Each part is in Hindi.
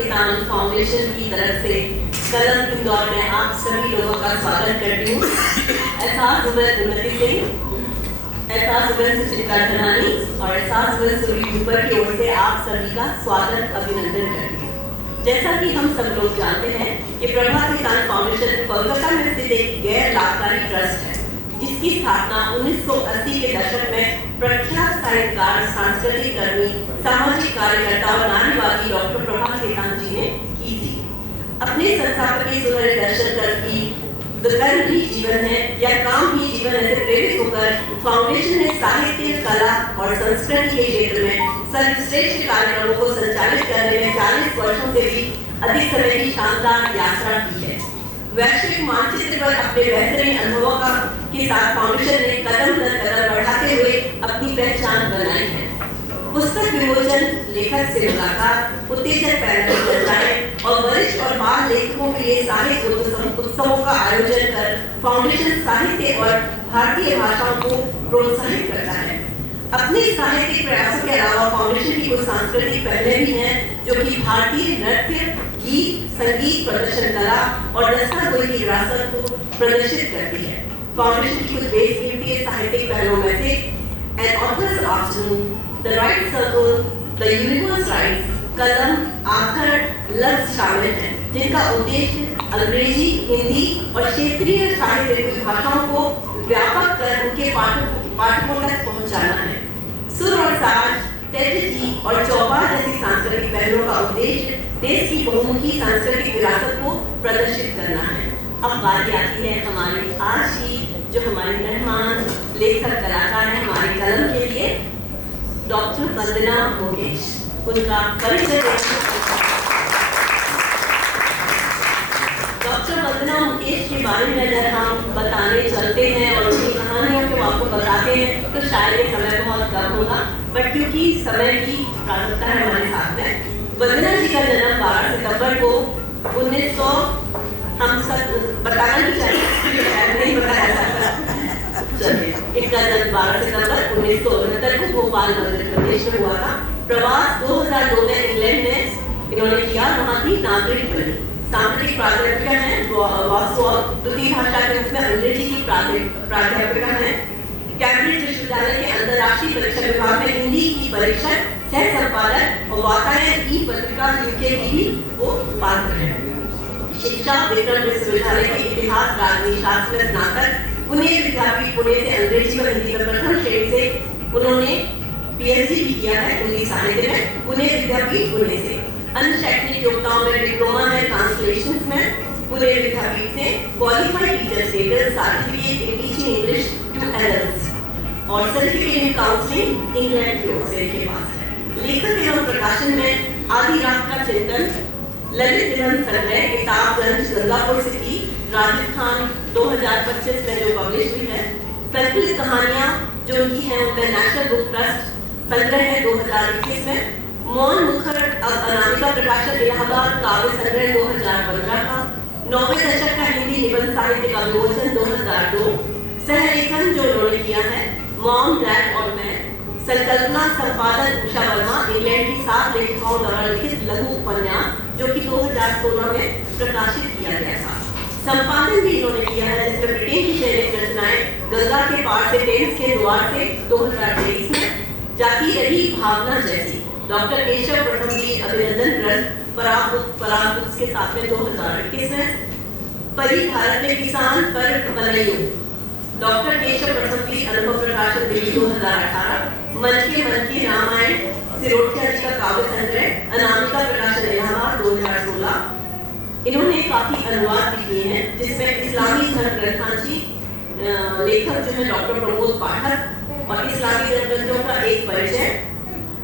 खेतान फाउंडेशन की तरफ से कलम इंदौर में आप सभी लोगों का स्वागत करती हूँ। एहसास उमर उन्नति सिंह, एहसास उमर सुचित्रा धनानी और एहसास उमर सूरी ऊपर की ओर से आप सभी का स्वागत अभिनंदन करती हूँ। जैसा कि हम सब लोग जानते हैं कि प्रभा खेतान फाउंडेशन कोलकाता में स्थित एक गैर लाभकारी ट्रस्ट है, जिसकी स्थापना 1980 के दशक में प्रख्यात साहित्यकार, सांस्कृतिक कर्मी, सामाजिक कार्यकर्ता और नारीवादी डॉक्टर प्रभा खेतान जी ने की थी। अपने संस्थापक के सुनहरे दर्शन कर की कर्म ही जीवन है या काम ही जीवन है से प्रेरित होकर फाउंडेशन ने साहित्य, कला और संस्कृति के क्षेत्र में सर्वश्रेष्ठ कार्यक्रमों को संचालित करने में 40 वर्षों से भी अधिक समय की शानदार यात्रा की है। वैश्विक मानचित्र पर अपने बेहतरीन अनुभवों के साथ फाउंडेशन ने कदम दर कदम बढ़ाते हुए अपनी पहचान बनाई है। पुस्तक विमोचन, लेखक से मुलाकात, उत्तेजक पैनल चर्चाएं और वरिष्ठ और बाल लेखकों के लिए साहित्य उत्सवों का आयोजन कर फाउंडेशन साहित्य और भारतीय भाषाओं को प्रोत्साहित करता है। अपने साहित्यिक प्रयासों के अलावा फाउंडेशन की कुछ सांस्कृतिक पहलें भी हैं, जो कि भारतीय नृत्य, गीत, संगीत, प्रदर्शन कला और दस्तावेज की विरासत को प्रदर्शित करती है। फाउंडेशन की कुछ बेसकीमती साहित्यिक पहलों में से an authors afternoon, the write circle, the universe writes, Kalam, Aakhar, लफ्ज शामिल हैं, जिनका उद्देश्य अंग्रेजी, हिंदी और क्षेत्रीय साहित्य भाषाओं को व्यापक कर उनके पाठकों तक पहुंचाना है। सुर और साज, टेट्री और चौपाल जैसी सांस्कृतिक पहलों का उद्देश्य देश की बहुमुखी सांस्कृतिक विरासत को प्रदर्शित करना है। अब बात आती है हमारी आज की जो हमारे मेहमान लेखक कलाकार हैं हमारे कलम के लिए, डॉक्टर वंदना मुकेश। उनका परिचय डॉक्टर वंदना मुकेश के बारे में अगर हम बताने चलते हैं और उनकी कहानियों को आपको बताते हैं तो शायद ये समय बहुत कम होगा, बट क्योंकि समय की प्राथमिकता है हमारे साथ में। वंदना जी का जन्म 12 सितंबर को 1900 हम सब बताना ही चाहिए, नहीं बताया जाता। चलिए, इनका जन्म 12 सितंबर 1969 को भोपाल मध्य प्रदेश में हुआ था। प्रवास 2002 में इंग्लैंड में इन्होंने किया, वहाँ की नागरिक बनी। सामाजिक प्राध्यापिका है, द्वितीय भाषा के रूप में अंग्रेजी की प्राध्यापिका है। कैम्ब्रिज विश्वविद्यालय के अंतर्राष्ट्रीय परीक्षा विभाग में हिंदी की परीक्षा सह संपादक और वातायन ई पत्रिका यूके की भी वो पात्र है। शिक्षा विक्रम विश्वविद्यालय के इतिहास राजनीति शास्त्र में स्नातक, पुणे विद्यापीठ पुणे से अंग्रेजी व हिंदी में प्रथम श्रेणी से उन्होंने पीएचडी भी किया है हिंदी साहित्य में, पुणे विद्यापीठ पुणे से। अन्य शैक्षणिक योग्यताओं में डिप्लोमा है ट्रांसलेशन में पुणे विद्यापीठ से, qualified teacher status, certificate in teaching English to adults और सर्टिफिकेट इन काउंसलिंग इंग्लैंड की ओर से के पास है। लेखक एवं प्रकाशन में आदि रात का चिंतन, ललित निबंध संग्रह किताबगंज गंगापुर सिटी राजस्थान 2025 में जो पब्लिश हुई है। संकलित कहानियां जो उनकी हैं उनमें नेशनल बुक ट्रस्ट संग्रह है 2021 में। मौन मुखर अनामिका प्रकाशन इलाहाबाद काव्य संग्रह 2015 का। 90वें दशक का हिंदी निबंध साहित्य का विमोचन 2002। सहलेखन जो उन्होंने किया है मॉम, डैड और मैं। संकल्पना संपादन उषा वर्मा, इंग्लैंड की 7 लेखकों द्वारा लिखित लघु उपन्यास जो कि 2016 में प्रकाशित किया गया था। संपादन भी इन्होंने किया है जिसमें ब्रिटेन की चयनित रचनाएं गंगा के पार से टेम्स के द्वार से 2023 में, जाती रही भावना जैसी, डॉक्टर केशव प्रथमवीर अभिनंदन ग्रंथ पराग के साथ में 2021 में, परी भारत में किसान पर बनइयो, डॉक्टर केशव प्रथमवीर अनुभव प्रकाशन दिल्ली 2018, मन के रामायण सिरोठिया जी का काव्य संग्रह अनामिका प्रकाशन इलाहाबाद 2016। इन्होंने काफी अनुवाद भी किए हैं जिसमें इस्लामी धर्म ग्रंथांची लेखक जो है डॉक्टर प्रमोद पाठक और इस्लामी धर्म ग्रंथों का एक परिचय।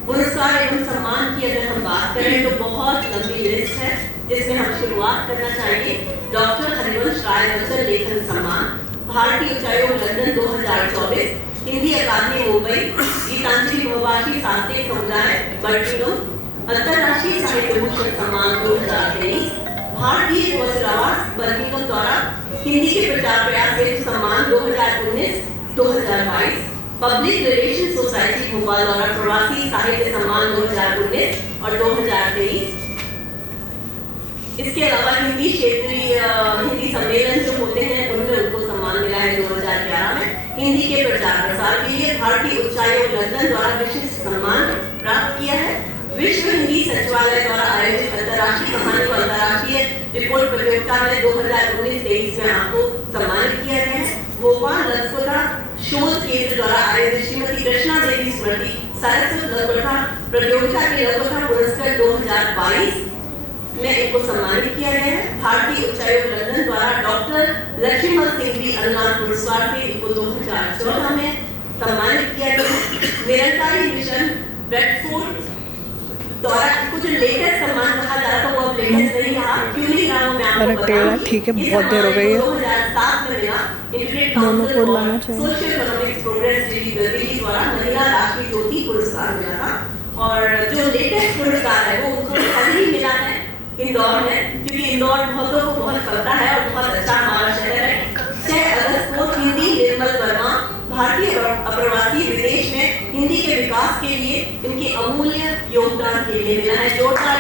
पुरस्कार एवं सम्मान की अगर हम बात करें तो बहुत लंबी लिस्ट है जिसमें हम शुरुआत करना चाहिए। डॉक्टर हरिवंश राय बच्चन लेखन सम्मान, भारतीय उच्चायोग लंदन 2024, हिंदी अकादमी मुंबई, गीतांजलि बहुभाषी साहित्यिक समुदाय बर्टिनो, अंतरराष्ट्रीय साहित्य भूषण सम्मान 2023, भारतीय वस्त्रावास बर्मिंघम द्वारा हिंदी के प्रचार प्रयास हेतु सम्मान 2019-2022, पब्लिक रिलेशन सोसाइटी भोपाल द्वारा प्रवासी साहित्य सम्मान 2019 और 2023, इसके अलावा हिंदी क्षेत्रीय हिंदी सम्मेलन जो होते हैं उनमें उनको सम्मान मिला है 2011 में। हिंदी के प्रचार प्रसार के लिए भारतीय उच्चायोग लंदन द्वारा विशिष्ट सम्मान प्राप्त किया है। विश्व हिंदी सचिवालय द्वारा आयोजित अंतर्राष्ट्रीय कहानी व अंतर्राष्ट्रीय रिपोर्ट प्रतियोगिता में 2019-23 में आपको सम्मानित किया गया है। भोपाल लखपता शोध केंद्र द्वारा आयोजित श्रीमती कृष्णा देवी स्मृति सारस्वत लखपता प्रतियोगिता के लखपता पुरस्कार 2022 में इनको सम्मानित किया गया है। भारतीय उच्चायोग लंदन द्वारा डॉक्टर लक्ष्मण सिंह भी अनुदान पुरस्कार से इनको 2014 में सम्मानित किया गया है। निरंकारी मिशन ब्रेडफोर्ड द्वारा कुछ लेटेस्ट सम्मान कहा जा रहा था, वो अब लेटेस्ट नहीं रहा। क्यों नहीं रहा वो मैं आपको बताऊंगी। ठीक है, बहुत देर हो गई है। 2007 में मिला internet council for social economics progress Delhi द्वारा महिला राष्ट्रीय ज्योति पुरस्कार मिला था। और जो लेटेस्ट पुरस्कार है वो उनको कल ही मिला है इंदौर में, क्योंकि इंदौर बहुतों को बहुत पता है और बहुत अच्छा हमारा शहर है। 6 अगस्त को हिंदी निर्मल वर्मा भारतीय अप्रवासी विदेश में हिंदी के विकास के लिए इनके अमूल्य योगदान के लिए मिला है। जोरदार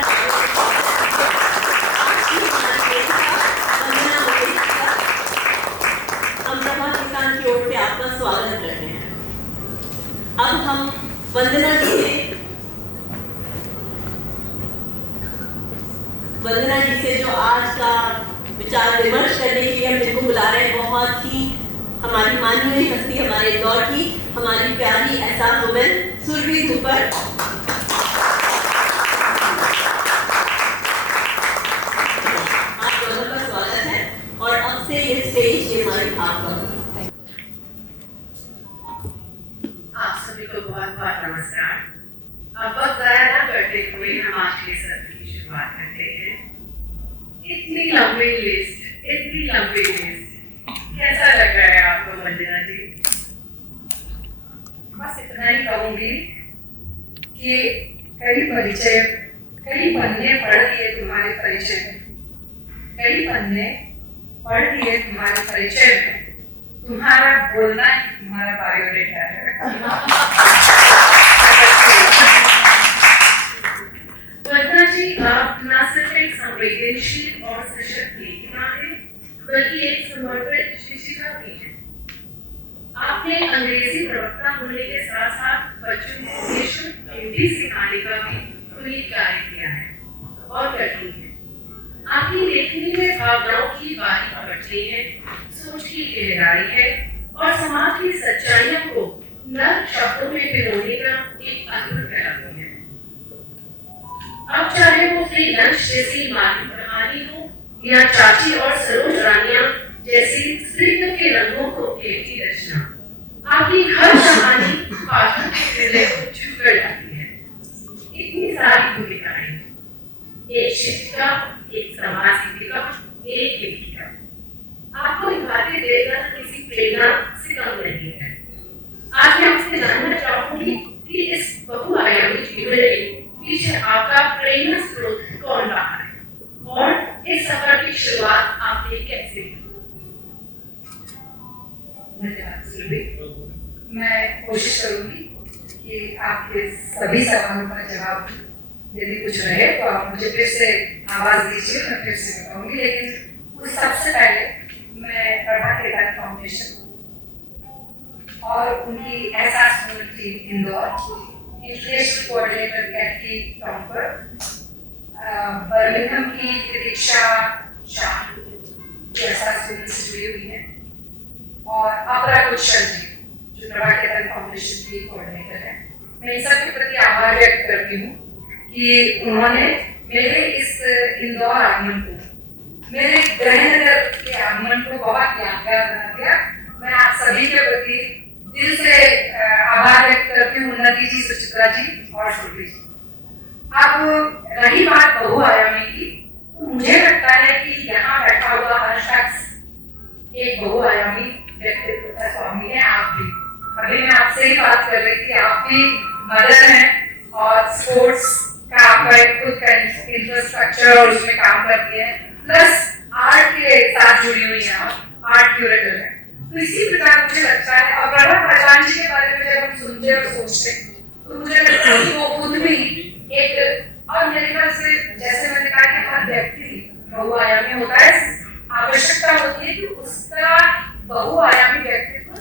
हम सभा किसान की ओर से आपका स्वागत करते हैं। अब हम वंदना जी से जो आज का विचार विमर्श करने के लिए हम जिनको बुला रहे हैं, बहुत ही हमारी माननीय हस्ती, हमारे दौर की हमारी प्यारी ऐसा वुमेन सुरभि धूपर। आप दोनों का स्वागत है और अब से ये स्टेज ये माइक आपका। आप सभी को बहुत बहुत नमस्कार। अब वक्त ज़ाया न करते हुए हम आज के सत्र की शुरुआत करते हैं। इतनी लंबी लिस्ट, कैसा लग रहा है आपको वंदना जी? बस इतना ही कहूंगी कि कई पन्ने पढ़ दिए तुम्हारे परिचय में, कई पन्ने पढ़ दिए तुम्हारे परिचय में, तुम्हारा बोलना ही तुम्हारा बायोडेटा है। वंदना जी, आप न सिर्फ एक संवेदनशील और सशक्त लेखिका हैं, बल्कि एक समर्पित शिक्षिका भी हैं। आपने अंग्रेजी प्रवक्ता होने के साथ साथ बच्चों को निःशुल्क हिंदी सिखाने का भी खुली कार्य किया है और करती है। आपकी लेखनी में भावनाओं की बारीक पटरी है, सोच की गहराई है और समाज की सच्चाइयों को नर्म शब्दों में पिरोने का एक अद्भुत पहलू है। अब चाहे वो फ्री लंच जैसी मार्मिक कहानी हो या चाची और सरोज रानियां जैसी स्त्रीत्व के रंगों को घेरती रचना, आपकी हर कहानी पाठक के हृदय को छू कर जाती है। इतनी सारी भूमिकाएं, एक शिक्षिका, एक समाज सेविका, एक लेखिका, आपको निभाते देखकर किसी प्रेरणा से कम नहीं है। आज मैं आपसे जानना चाहूंगी कि इस बहुआयामी जीवन में पीछे आपका प्रेरणा स्रोत कौन रहा है और इस सफर की शुरुआत आपने कैसे की? धन्यवाद सुरभि। मैं कोशिश करूंगी कि आपके सभी सवालों का जवाब यदि कुछ रहे तो आप मुझे फिर से आवाज दीजिए, मैं फिर से बताऊंगी। लेकिन उस सबसे पहले मैं प्रभा केदार फाउंडेशन और उनकी एहसास टीम इंदौर इंटरनेशनल कोऑर्डिनेटर कैथी टॉम्पर, बर्मिंघम की प्रतीक्षा शाह जो एहसास से जुड़ी हुई है, और अपरा कुशल जी जो प्रभा केदार फाउंडेशन की कोऑर्डिनेटर है। मैं इन सबके प्रति आभार व्यक्त करती हूँ कि उन्होंने मेरे इस इंदौर आगमन को, मेरे गृहनगर के आगमन को बहुत यादगार बना दिया। मैं आप सभी के प्रति दिल से आभार व्यक्त करती हूँ, उन्नति जी, सुचित्रा जी और सुरभि जी। अब रही बात बहुआयामी की, तो मुझे लगता है कि यहाँ बैठा हुआ हर शख्स एक बहुआयामी व्यक्तित्व का स्वामी है। आप भी, अभी मैं आपसे ही बात कर रही थी, आप भी मदर हैं और स्पोर्ट्स का आपका एक खुद का इंफ्रास्ट्रक्चर और उसमें काम करती है, प्लस आर्ट के साथ जुड़ी हुई है, आप आर्ट क्यूरेटर है। तो इसी प्रकार मुझे लगता है, और प्रभा पहचान जी के बारे में जब हम सुनते और सोचते तो मुझे लगता है कि वो खुद भी एक, और मेरे ख्याल से जैसे मैंने कहा कि हर व्यक्ति बहुआयामी होता है। आवश्यकता होती है कि उसका बहुआयामी व्यक्तित्व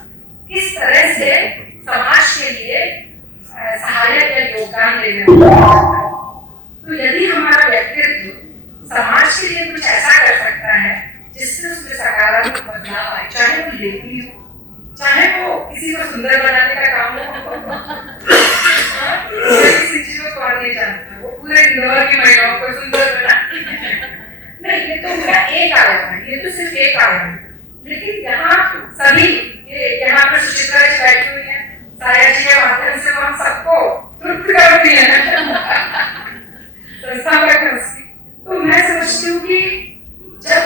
किस तरह से समाज के लिए सहायक या योगदान देने वाला है। तो यदि हमारा व्यक्तित्व समाज के लिए कुछ ऐसा कर सकता है जिससे उसमें सकारात्मक बदलाव आए, चाहे वो लेखनी हो, चाहे वो किसी को सुंदर बनाने का काम हो, किसी चीज को कौन नहीं जानता, वो पूरे इंदौर की महिलाओं को सुंदर बना नहीं, ये तो मेरा एक आयाम है, ये तो सिर्फ एक आयाम है। लेकिन यहाँ सभी, यहाँ पर सुचित्रा जी बैठी हुई है, साया जी के माध्यम से हम सबको तृप्त करती है संस्था पर। तो मैं समझती हूँ कि जब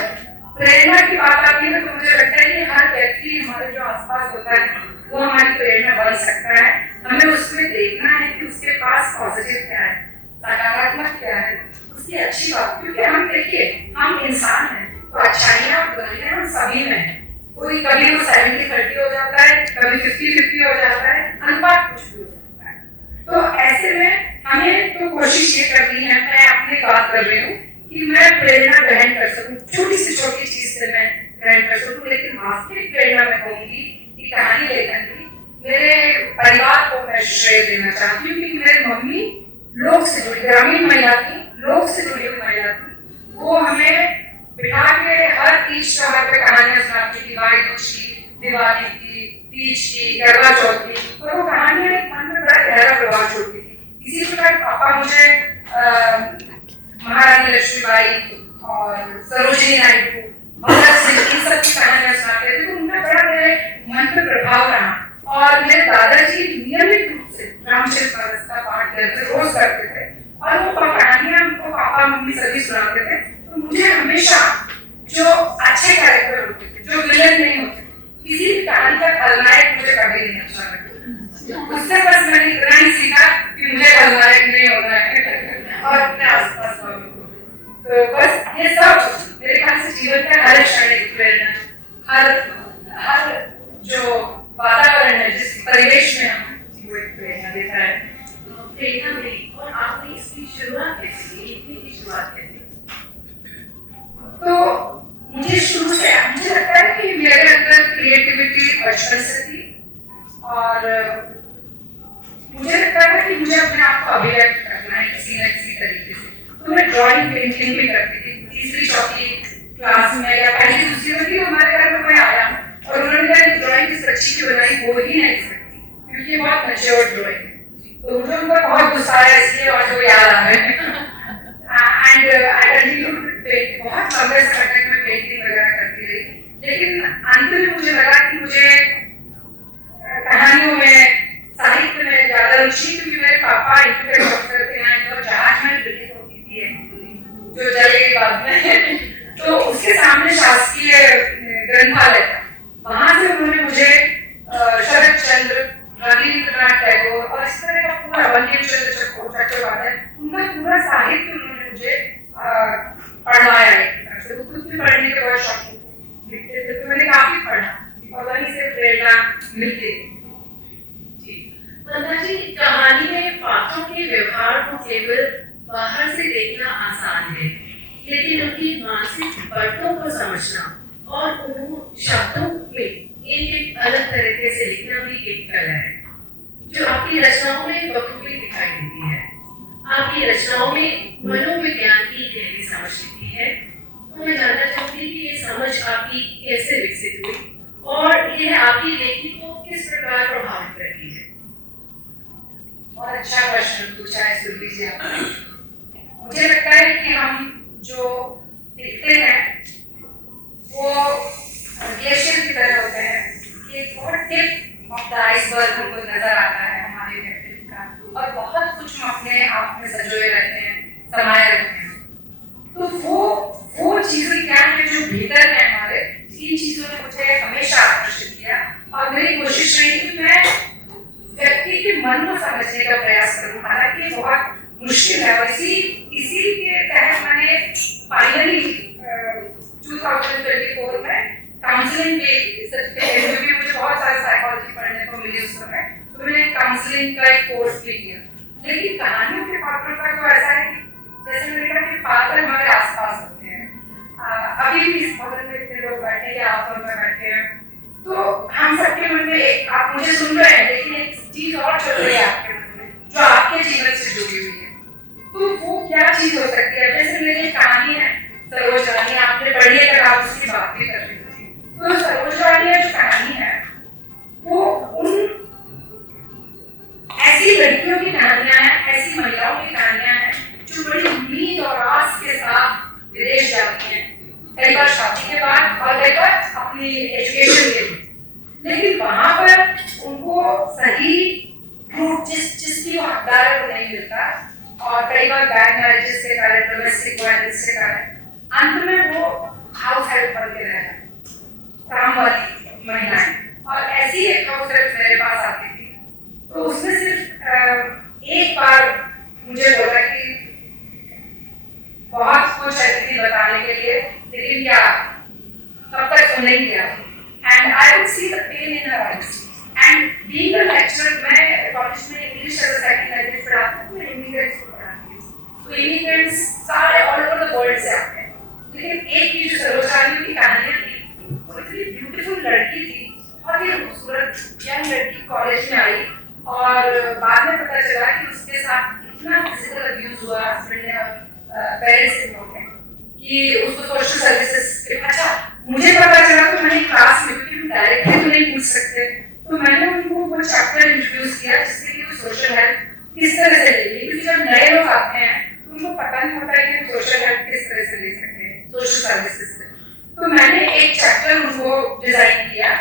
प्रेरणा की बात आती है तो मुझे लगता है कि हर व्यक्ति हमारे जो आसपास होता है वो हमारी प्रेरणा बन सकता है। हमें उसमें देखना है कि उसके पास पॉजिटिव क्या है, सकारात्मक क्या है, उसकी अच्छी बात। क्योंकि हम देखिए, हम इंसान हैं, तो अच्छाइयाँ बुराइयाँ हम सभी में हैं। कोई कभी वो 70-30 हो जाता है, कभी 50-50 हो जाता है, अनुपात कुछ भी हो सकता है। तो ऐसे में हमें तो कोशिश ये करनी है, मैं अपनी बात कर रही हूँ कि मैं प्रेरणा ग्रहण कर सकूं, छोटी से छोटी चीज से मैं ग्रहण कर सकूं। लेकिन वास्तविक प्रेरणा मैं कहूंगी कि कहानी लेखन की मेरे परिवार को मैं श्रेय देना चाहती हूँ, क्योंकि मेरी मम्मी लोग से जुड़ी, ग्रामीण महिला थी, लोग से जुड़ी हुई महिला थी। वो हमें बिठा के हर तीज त्योहार पे कहानियां सुनाती थी, भाई दूज की, दिवाली की, तीज की, करवा चौथ की, और वो कहानियां मन में बड़ा गहरा प्रभाव छोड़ती थी। इसी प्रकार पापा मुझे महारानी लक्ष्मीबाई और सरोजिनी नायडू, भगत सिंह, इन सब की कहानियां सुनाते थे, तो उनका बड़ा मेरे मन पर प्रभाव रहा। और मेरे दादाजी नियमित रूप से रामचरितमानस का पाठ रोज करते थे, और वो कहानियां उनको पापा मम्मी सभी सुनाते थे। तो मुझे हमेशा जो अच्छे कैरेक्टर होते थे, जो विलेन नहीं होते, किसी भी कहानी का खलनायक मुझे कभी नहीं अच्छा लगता। उससे बस मैंने इतना ही सीखा कि मुझे खलनायक नहीं होना है और अपने आसपास वालों को। तो बस ये सब मेरे ख्याल से जीवन का हर क्षण एक प्रेरणा, हर जो वातावरण है, जिस परिवेश में हम वो एक प्रेरणा देता है। प्रेरणा मिली, और आपने इसकी शुरुआत कैसे की, लिखने की शुरुआत कैसे? तो मुझे लगता है कि मेरे अंदर क्रिएटिविटी बचपन से थी, और मुझे लगता है कि मुझे अपने आप को अभिव्यक्त करना है किसी न किसी तरीके से। तो मैं ड्राइंग पेंटिंग भी करती थी। तीसरी चौथी क्लास में या पहली दूसरी में थी, हमारे घर में कोई आया और उन्होंने कहा ड्राइंग इस बच्ची की बनाई हो ही नहीं सकती, क्योंकि ये बहुत मैच्योर ड्राइंग है। तो मुझे उनका बहुत गुस्सा आया, इसलिए और जो याद आ रहा है। एंड आई कंटिन्यूड टू बहुत लंबे समय तक मैं पेंटिंग वगैरह करती रही, लेकिन अंत में मुझे लगा कि मुझे कहानियों में, साहित्य में ज्यादा रुचि, क्योंकि मेरे पापा इंटरनेट डॉक्टर थे हैं, तो जहाज में लिखित होती थी जो जलेगी बाद में तो उसके सामने शासकीय ग्रंथालय था, वहां से उन्होंने मुझे शरद चंद्र, रविंद्रनाथ टैगोर और इस तरह का पूरा बंकिम चंद्र चट्टोपाध्याय, उनका पूरा साहित्य उन्होंने मुझे पढ़वाया है। तो खुद भी पढ़ने के बहुत शौकीन थे, तो मैंने काफी पढ़ा और वहीं से प्रेरणा मिलती है। वंदना जी, कहानी में पात्रों के व्यवहार को केवल बाहर से देखना आसान है, लेकिन उनकी मानसिक परतों को समझना और उन शब्दों में एक अलग तरीके से लिखना भी एक कला है, जो आपकी रचनाओं में बखूबी दिखाई देती है। आपकी रचनाओं में मनोविज्ञान की गहरी समझ दिखती है। तो मैं जानना चाहूंगी कि ये समझ आपकी कैसे विकसित हुई और यह आपकी लेखनी को किस प्रकार प्रभावित करती है? बहुत अच्छा प्रश्न पूछा है सुरभि जी आपने। मुझे लगता है कि हम जो लिखते हैं वो ग्लेशियर की तरह होते हैं कि एक बहुत टिप ऑफ द आइसबर्ग हमको नजर आता है हमारे व्यक्तित्व का, और बहुत कुछ हम अपने आप में संजोए रहते हैं, समाये रहते हैं। तो वो चीजें क्या है जो भीतर है हमारे, इन चीजों ने मुझे हमेशा आकर्षित किया, और मेरी कोशिश रही कि मैं व्यक्ति के मन को समझने का प्रयास करूं। हालांकि बहुत मुश्किल है, और इसी के तहत मैंने फाइनली 2024 में काउंसलिंग भी सर्टिफिकेट, क्योंकि मुझे बहुत सारी साइकोलॉजी पढ़ने को मिली उस समय, तो मैंने काउंसलिंग का एक कोर्स भी किया। लेकिन कहानियों के पात्रों का तो ऐसा है कि जैसे मैंने कहा कि पात्र हमारे आसपास होते हैं, अभी भी इस भवन में इतने लोग बैठे हैं या आप में बैठे हैं, तो हम सबके मन में एक, आप मुझे सुन रहे हैं लेकिन एक चीज और चल रही है आपके मन में जो आपके जीवन से जुड़ी हुई है। तो वो क्या चीज हो सकती है? जैसे मेरी एक कहानी है सरोज रानी, आपने पढ़ी है, अगर आप उसकी बात भी कर रही थी, तो सरोज रानी जो कहानी है वो उन ऐसी लड़कियों की कहानियां हैं, ऐसी महिलाओं की कहानियां हैं जो बड़ी उम्मीद और आस के साथ विदेश जाती हैं, कई बार शादी के बाद और कई बार अपनी एजुकेशन के लिए, लेकिन वहां पर उनको सही रूट जिसकी वो हकदार है वो नहीं मिलता, और कई बार बैड मैरिजेस के कारण, डोमेस्टिक वायलेंस के कारण अंत में वो हाउस हेल्प बन के रह जाए, काम वाली महिलाएं। और ऐसी एक हाउस हेल्प मेरे पास आती थी, तो उसने सिर्फ एक बार मुझे बोला कि बहुत कुछ है बताने के लिए, लेकिन क्या तब तक सुन नहीं किया। And I would see the pain in her eyes. And being a lecturer, मैं कॉलेज में English as a second language पढ़ाती हूँ, मैं इमिग्रेंट्स को पढ़ाती हूँ, तो इमिग्रेंट्स सारे ऑल ओवर द वर्ल्ड से आते हैं, लेकिन एक ही जो सरोज रानी की कहानियां थी, वो इतनी ब्यूटीफुल लड़की थी, बहुत ही खूबसूरत यंग लड़की कॉलेज में आई, और बाद में पता चला कि उसके साथ इतना फिजिकल अब्यूज हुआ हस्बैंड ने और पेरेंट्स के लोग हैं कि उसको सोशल सर्विसेज, अच्छा मुझे पता चला तो मैंने क्लास में, क्योंकि हम डायरेक्टली तो नहीं पूछ सकते, तो मैंने उनको वो चैप्टर इंट्रोड्यूस किया जिससे कि वो सोशल हेल्प किस तरह से लेंगे, क्योंकि जब नए लोग आते हैं तो उनको पता नहीं होता है कि सोशल हेल्प किस तरह से ले सकते हैं, सोशल सर्विसेज से। तो मैंने एक चैप्टर उनको डिजाइन किया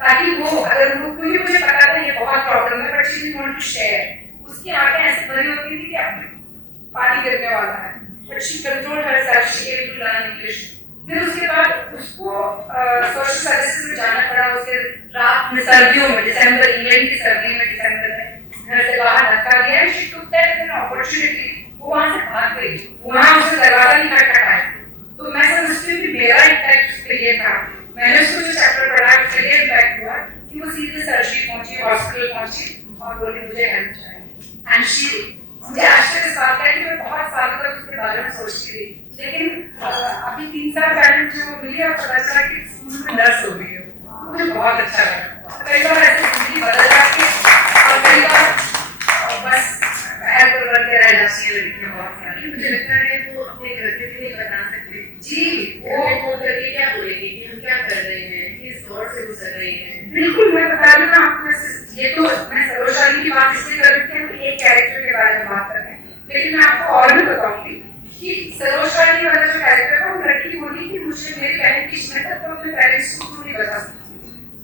ताकि वो, अगर उनको, क्योंकि मुझे पता था ये बहुत प्रॉब्लम है, but she didn't want to share, उसकी आंखें ऐसे भरी होती थी कि अब पानी गिरने वाला है, but she controlled herself, she able to learn English. फिर उसके बाद उसको सोशल सर्विसेज में जाना पड़ा, उसके रात में सर्दियों में, दिसंबर, इंग्लैंड की सर्दी में दिसंबर में घर से बाहर धक्का दिया, she took that as an opportunity, वो वहां से भाग गई, वहां उसने दरवाजा नहीं खटखटाया। तो मैं समझती हूँ कि मेरा इम्पैक्ट उसके लिए था, मैंने उसको जो चैप्टर पढ़ा उसके लिए इम्पैक्ट हुआ कि वो सीधे सर्जरी पहुंची, हॉस्पिटल पहुंची और बोली मुझे हेल्प चाहिए। एंड शी, मुझे आश्चर्य इस बात का कि मैं बहुत सालों तक उसके बारे में सोचती थी, लेकिन अभी 3 साल पहले मुझे वो मिली और पता चला कि स्कूल में नर्स हो गई है, मुझे बहुत अच्छा लगा। कई बार ऐसी जिंदगी बदल जाती है और कई बार बस हेल्प करके रह जाती है लड़कियां बहुत सारी। मुझे लगता है वो अपने घर पे भी नहीं बता सकते जी, वो फोन करके क्या बोलेंगे कि हम क्या कर रहे हैं, किस दौर से गुजर रहे हैं। बिल्कुल, मैं बता रही हूँ आपको, ये तो मैं सरोज रानी की बात इसलिए कर रही थी, एक कैरेक्टर के बारे में बात कर रहे हैं, लेकिन मैं आपको और भी बताऊंगी कि सरोज रानी वाला जो कैरेक्टर था, वो लड़की बोली कि मुझे मेरी बहन की शिकायत है, तो अपने पेरेंट्स को क्यों नहीं बता सकती,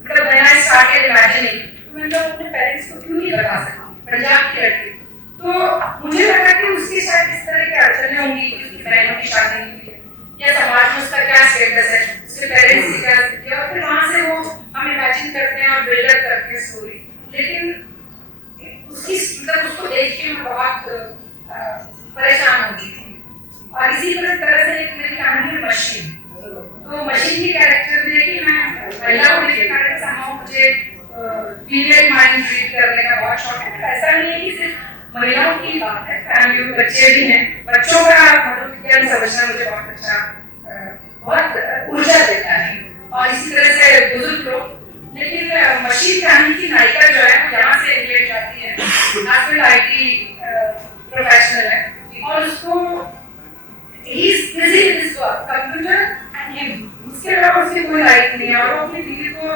मतलब मैं स्टार्टेड इमेजिनिंग, तो मैंने अपने पेरेंट्स को क्यों नहीं बता सकती, पंजाब की लड़की। तो मुझे लगा कि उसकी शायद इस तरह की अड़चनें होंगी कि उसकी बहनों की शादी हुई है, या समाज में उसका क्या स्टेटस है, उसके पेरेंट्स की क्या स्थिति है, और फिर वहां से वो हम इमेजिन करते हैं और बिल्डअप करते हैं स्टोरी। लेकिन उसकी, मतलब उसको देख के मैं बहुत परेशान हो गई थी। और इसी तरह से एक मेरी कहानी है मशीन, तो मशीन की कैरेक्टर देखी मैं, महिला होने के कारण समाज मुझे फीमेल माइंड ट्रीट करने का बहुत शौक है। ऐसा नहीं है कि सिर्फ महिलाओं की बात है, फैमिली में बच्चे भी हैं, बच्चों का मनोविज्ञान समझना मुझे बहुत अच्छा, बहुत ऊर्जा देता है, और इसी तरह से बुजुर्ग लोग। लेकिन मशीन कहानी की नायिका जो है वो यहाँ से इंग्लैंड जाती है, हस्बैंड IT प्रोफेशनल है, और उसको he is busy with his work, computer and him, उसके अलावा उसकी कोई लाइफ नहीं है, और वो अपनी बीवी को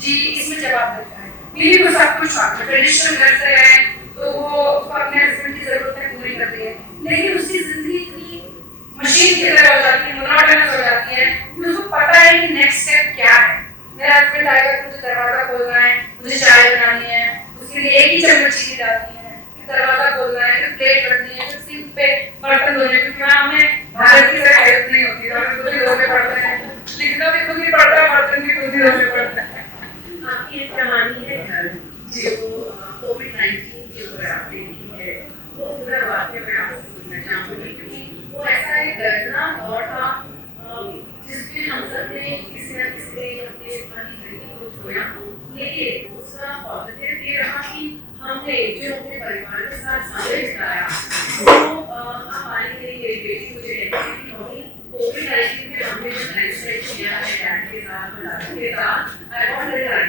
जी इसमें जवाब देता है। बीवी को सब कुछ आता है, ट्रेडिशनल घर से है तो वो अपने हस्बैंड की जरूरतें पूरी करती है, लेकिन उसकी जिंदगी इतनी मशीन की तरह हो जाती है, मोनोटोनस हो जाती है कि उसको पता है कि नेक्स्ट स्टेप क्या है। मेरा हस्बैंड आएगा, मुझे दरवाजा खोलना है, मुझे चाय बनानी है, उसके लिए एक ही चम्मच चीनी डालनी है, दरवाजा खोलना है, फिर प्लेट रखनी है, फिर सिंक पे बर्तन धोने, क्योंकि हमें भारत की तरह हेल्प नहीं होती, हमें खुद ही धोने पड़ते हैं, लिखना भी खुद ही पड़ता है, बर्तन भी खुद ही धोने पड़ते हैं। आपकी एक कहानी है जो कोविड-19 के ऊपर आपने लिखी है, वो पूरा वाक्य मैं आपसे सुनना चाहूँगी, क्योंकि वो ऐसा एक दर्दनाक दौर था जिसमें हम सब ने किसी न किसी अपने लड़की को खोया, लेकिन उसका पॉजिटिव ये रहा कि हमने जो अपने परिवार के साथ समय बिताया वो आप आने के लिए बेटी मुझे कोविड-19 में आपने जो ट्रांसलेट किया है डैड के साथ और दादा के साथ, आई वांट टू लाइक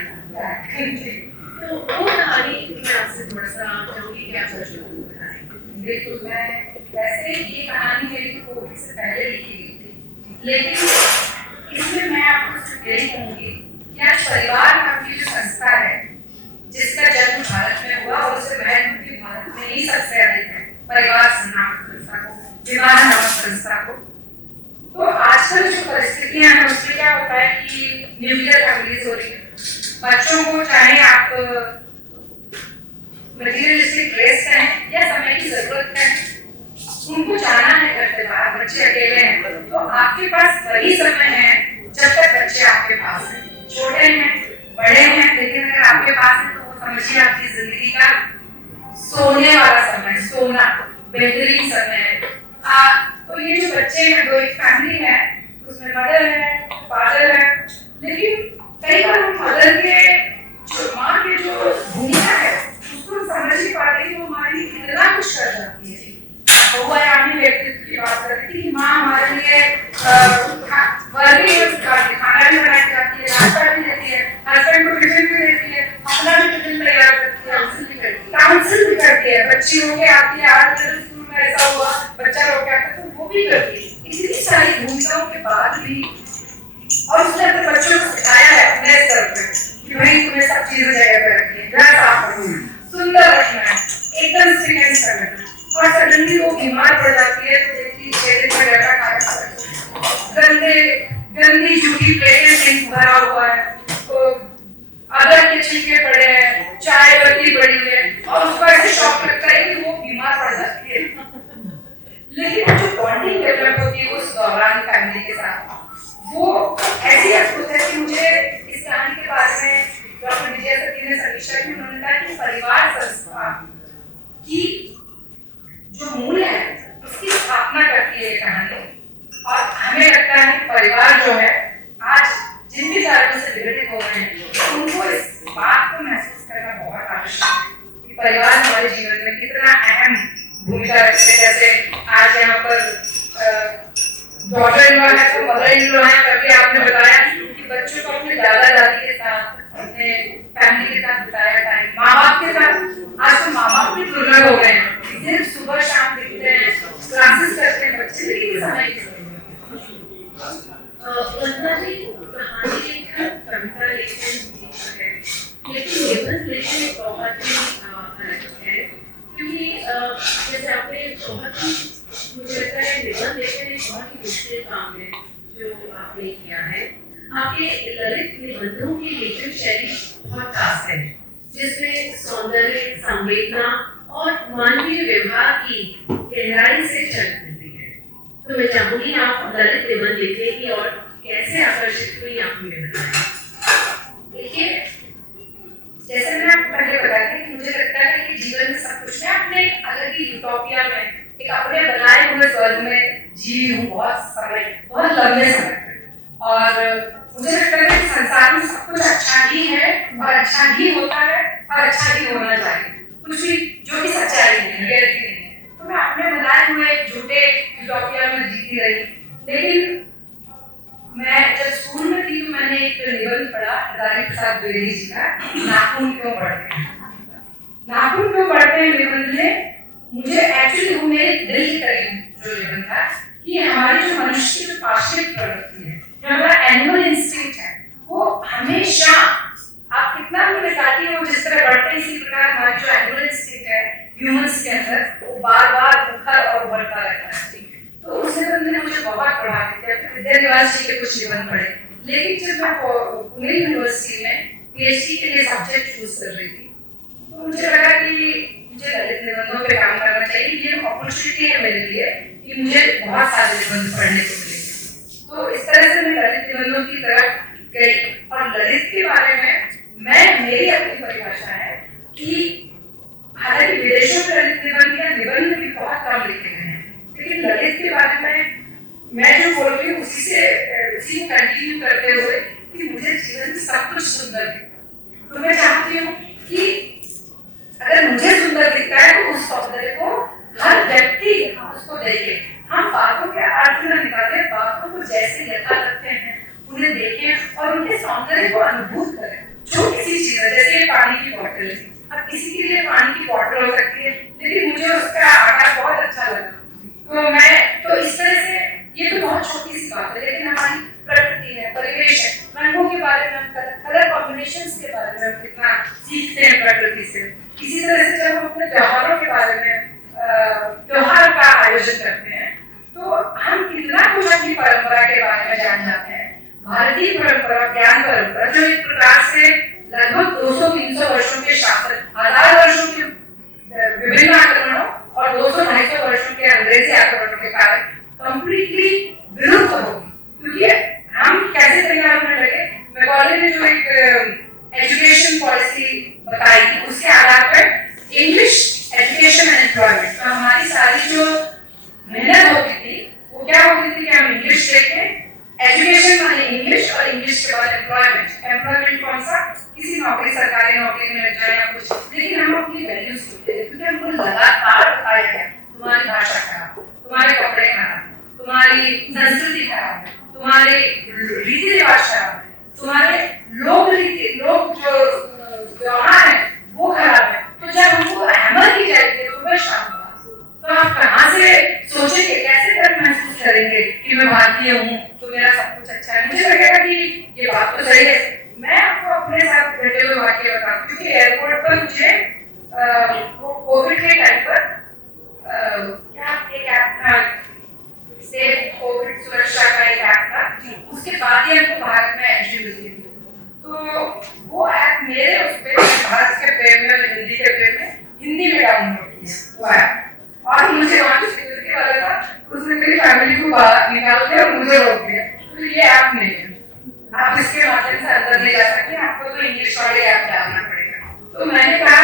तो वो कहानी मैं आपसे थोड़ा सा चाहूंगी कि आप दर्शकों को बताएं। बिल्कुल, मैं वैसे ये कहानी मेरी कोविड से पहले लिखी गई थी, लेकिन इसमें मैं आपको सिर्फ यही कहूँगी कि आज परिवार नाम की जो संस्था है जिसका जन्म भारत में हुआ और उससे महत्व भी भारत में ही सबसे अधिक है, परिवार नामक संस्था को, विवाह नामक संस्था को। तो आजकल जो परिस्थितियां हैं उसमें क्या होता है कि न्यूक्लियर फैमिलीज हो रही है, बच्चों को चाहे आप मटेरियलिस्टिक ड्रेस कहें या समय की जरूरत कहें, उनको जाना है घर से बाहर, बच्चे अकेले हैं, तो आपके पास वही समय है जब तक बच्चे आपके पास हैं, छोटे हैं बड़े हैं, लेकिन अगर आपके पास है तो वो समझिए आपकी जिंदगी का सोने वाला समय, सोना बेहतरीन समय है। तो ये जो बच्चे हैं, दो एक फैमिली है, उसमें मदर है, फादर है, लेकिन कई बार हम मदर के जो माँ के जो भूमिका है उसको समझ नहीं पाते कि वो हमारे लिए कितना कुछ कर जाती है। बहुआयामी व्यक्तित्व की बात करते हैं कि माँ हमारे लिए वर्किंग खाना भी बना के जाती है, नाश्ता भी देती है, हस्बैंड को टिफिन भी देती है, अपना भी टिफिन तैयार करती है, काउंसिल भी करती है, बच्ची होके आती है, आज मेरे स्कूल में ऐसा हुआ, बच्चा रो के आता तो वो भी करती है। इतनी सारी भूमिकाओं के बाद भी और उसने अपने बच्चों को सिखाया है अपने स्तर पर कि भाई तुम्हें सब चीजें जगह पर रखनी है, घर साफ रखना है, सुंदर रखना है, एकदम स्ट्रिक्ट करना है। और सडनली वो बीमार पड़ जाती है तो देखती चेहरे पर डरा खाया, गंदी झूठी प्लेटें में भरा हुआ है, तो अदरक के छिलके पड़े हैं, चाय पत्ती पड़ी हुई है, और उसको ऐसे शौक लगता है कि वो बीमार पड़ जाती है। लेकिन जो बॉन्डिंग डेवलप होती है उस दौरान फैमिली के साथ, वो ऐसी अद्भुत है कि मुझे इस कहानी के बारे में डॉक्टर विजय सती ने समीक्षा की, उन्होंने कहा कि परिवार संस्था की जो मूल है उसकी स्थापना करती है ये कहानी। और हमें लगता है कि परिवार जो है आज जिन भी कारणों से विघटित हो रहे हैं उनको इस बात को महसूस करना बहुत आवश्यक है कि परिवार हमारे जीवन में कितना अहम भूमिका रखते हैं। जैसे आज यहाँ पर डॉटर इन लॉ है तो मदर इन लॉ है करके आपने बताया कि बच्चों को अपने दादा दादी के साथ, अपने फैमिली के साथ बिताया टाइम, माँ बाप के साथ। आज तो माँ बाप भी दुर्लभ हो गए हैं, सिर्फ सुबह शाम दिखते हैं, क्लासेस करते हैं बच्चे, लेकिन समय की वंदना जी कहानी लेखन, कविता लेखन है, लेकिन लेखन लेखन बहुत ही अलग है, क्योंकि जैसे आपने बहुत ही, मुझे लगता है लेखन लेखन एक बहुत ही मुश्किल काम है जो आपने किया है। आपके ललित निबंधों की लेखन शैली बहुत खास है, जिसमें सौंदर्य, संवेदना और मानवीय व्यवहार की गहराई से झलक मिलती है। तो मैं चाहूंगी आप ललित निबंध लिखेंगी और कैसे आकर्षित हुई आप मुझे बताएं। देखिए, जैसे मैं आपको पहले बताया कि मुझे लगता है कि जीवन में सब कुछ, मैं अपने अलग ही यूटोपिया में, एक अपने बनाए हुए स्वर्ग में जी हूँ बहुत लंबे समय तक। और मुझे लगता है कि संसार में सब कुछ अच्छा ही है और अच्छा ही होता है और अच्छा ही होना चाहिए, कुछ भी जो भी सच्चाई नहीं है, रियलिटी नहीं है। तो मैं अपने बनाए हुए झूठे यूटोपिया में जीती रही। लेकिन मैं जब स्कूल में थी तो मैंने एक निबंध पढ़ा हजारी प्रसाद द्विवेदी जी का, नाखून क्यों बढ़ते हैं। नाखून क्यों बढ़ते हैं निबंध में मुझे एक्चुअली वो मेरे दिल के करीब जो निबंध था कि हमारी जो मनुष्य की जो पार्श्विक प्रवृत्ति है, जो हमारा एनिमल इंस्टिंक्ट है, वो हमेशा आप कितना भी बताती हो जिस तरह बढ़ते हैं, इसी प्रकार हमारी जो एनिमल इंस्टिंक्ट है ह्यूमंस के अंदर, वो बार बार उखड़ और बढ़ता रहता है। तो उस निबंध ने मुझे बहुत प्रभावित किया। विद्यानिवास जी के कुछ निबंध पढ़े, लेकिन जब मैं पुणे यूनिवर्सिटी में पीएचडी के लिए सब्जेक्ट चूज कर रही थी तो मुझे लगा कि मुझे ललित निबंधों पे काम करना चाहिए, ये अपॉर्चुनिटी है मेरे लिए कि मुझे बहुत सारे निबंध पढ़ने को मिलेंगे। तो इस तरह से मैं ललित निबंधों की तरफ गई। और ललित के बारे में मेरी अपनी परिभाषा है कि हालांकि विदेशों में ललित निबंध या निबंध भी बहुत कम लिखे गए हैं, लेकिन ललित के बारे में मैं जो बोल रही हूँ उसी को कंटिन्यू करते हुए कि मुझे जीवन में सब कुछ सुंदर दिखता। तो मैं चाहती हूँ कि अगर मुझे सुंदर दिखता है तो उस सौंदर्य को हर व्यक्ति उसको देखे, हम बातों के अर्थ न निकाले, बातों को जैसे यथा रखते हैं उन्हें देखें और उनके सौंदर्य को अनुभूत करें। छोटी सी चीज है, जैसे ये पानी की बोतल है, अब किसी के लिए पानी की बोतल हो सकती है, लेकिन मुझे उसका आकार बहुत अच्छा लगा, तो इस तरह से ये तो बहुत छोटी सी बात है, लेकिन हमारी प्रकृति है, परिवेश है, रंगों के बारे में, कलर कॉम्बिनेशंस के बारे में कितना सीखते हैं प्रकृति से। इसी तरह से जब हम अपने त्योहारों के बारे में, त्योहार का आयोजन करते हैं, तो हम कितना कुछ अपनी परंपरा के बारे में जान जाते हैं। भारतीय परंपरा, ज्ञान परंपरा, जो एक प्रकार से लगभग 200-300 वर्षों के शासन, 1000 वर्षों के विभिन्न आक्रमणों और 200-250 वर्षों के अंग्रेजी आक्रमणों के कारण कंप्लीटली विलुप्त हो गई। क्योंकि हम कैसे तैयार होने लगे, मैकॉले ने जो एक एजुकेशन पॉलिसी बताई थी, उसके आधार पर इंग्लिश एजुकेशन एंड एम्प्लॉयमेंट, तो हमारी सारी जो मेहनत होती थी वो क्या होती थी कि हम इंग्लिश देखें, एजुकेशन माने इंग्लिश, और इंग्लिश के बाद एम्प्लॉयमेंट। एम्प्लॉयमेंट कौन सा, किसी नौकरी, सरकारी नौकरी में लग जाए या कुछ, लेकिन हम अपनी वैल्यूज भूलते थे, क्योंकि हमको लगातार बताया गया तुम्हारी भाषा खराब, तुम्हारे कपड़े खराब, तुम्हारी संस्कृति खराब है, तुम्हारे रीति रिवाज खराब है, तुम्हारे लोग जो व्यवहार है वो खराब है। तो जब हमको हैमर की जाएगी सुबह शाम, तो आप कहाँ से सोचेंगे, कैसे कर महसूस करेंगे कि मैं भारतीय हूँ तो मेरा सब कुछ अच्छा है। मुझे लगेगा कि ये बात तो सही है। मैं आपको अपने साथ घटे हुए वाक्य बताती हूँ, क्योंकि एयरपोर्ट पर मुझे कोविड के टाइम पर क्या एक ऐप था, सेफ कोविड सुरक्षा का एक ऐप था, उसके बाद ही हमको भारत में एंट्री मिलती थी। तो वो ऐप मेरे उस पे भारत के प्रेम में, हिंदी के प्रेम में, हिंदी में डाउनलोड किया वो ऐप, और मुझे वहाँ की सिक्योरिटी वाला था, उसने मेरी फैमिली को बाहर निकाल दिया और मुझे रोक दिया। तो ये ऐप नहीं है, आप इसके माध्यम से अंदर नहीं जा सकते, आपको तो इंग्लिश वाले ऐप डालना पड़ेगा। तो मैंने कहा,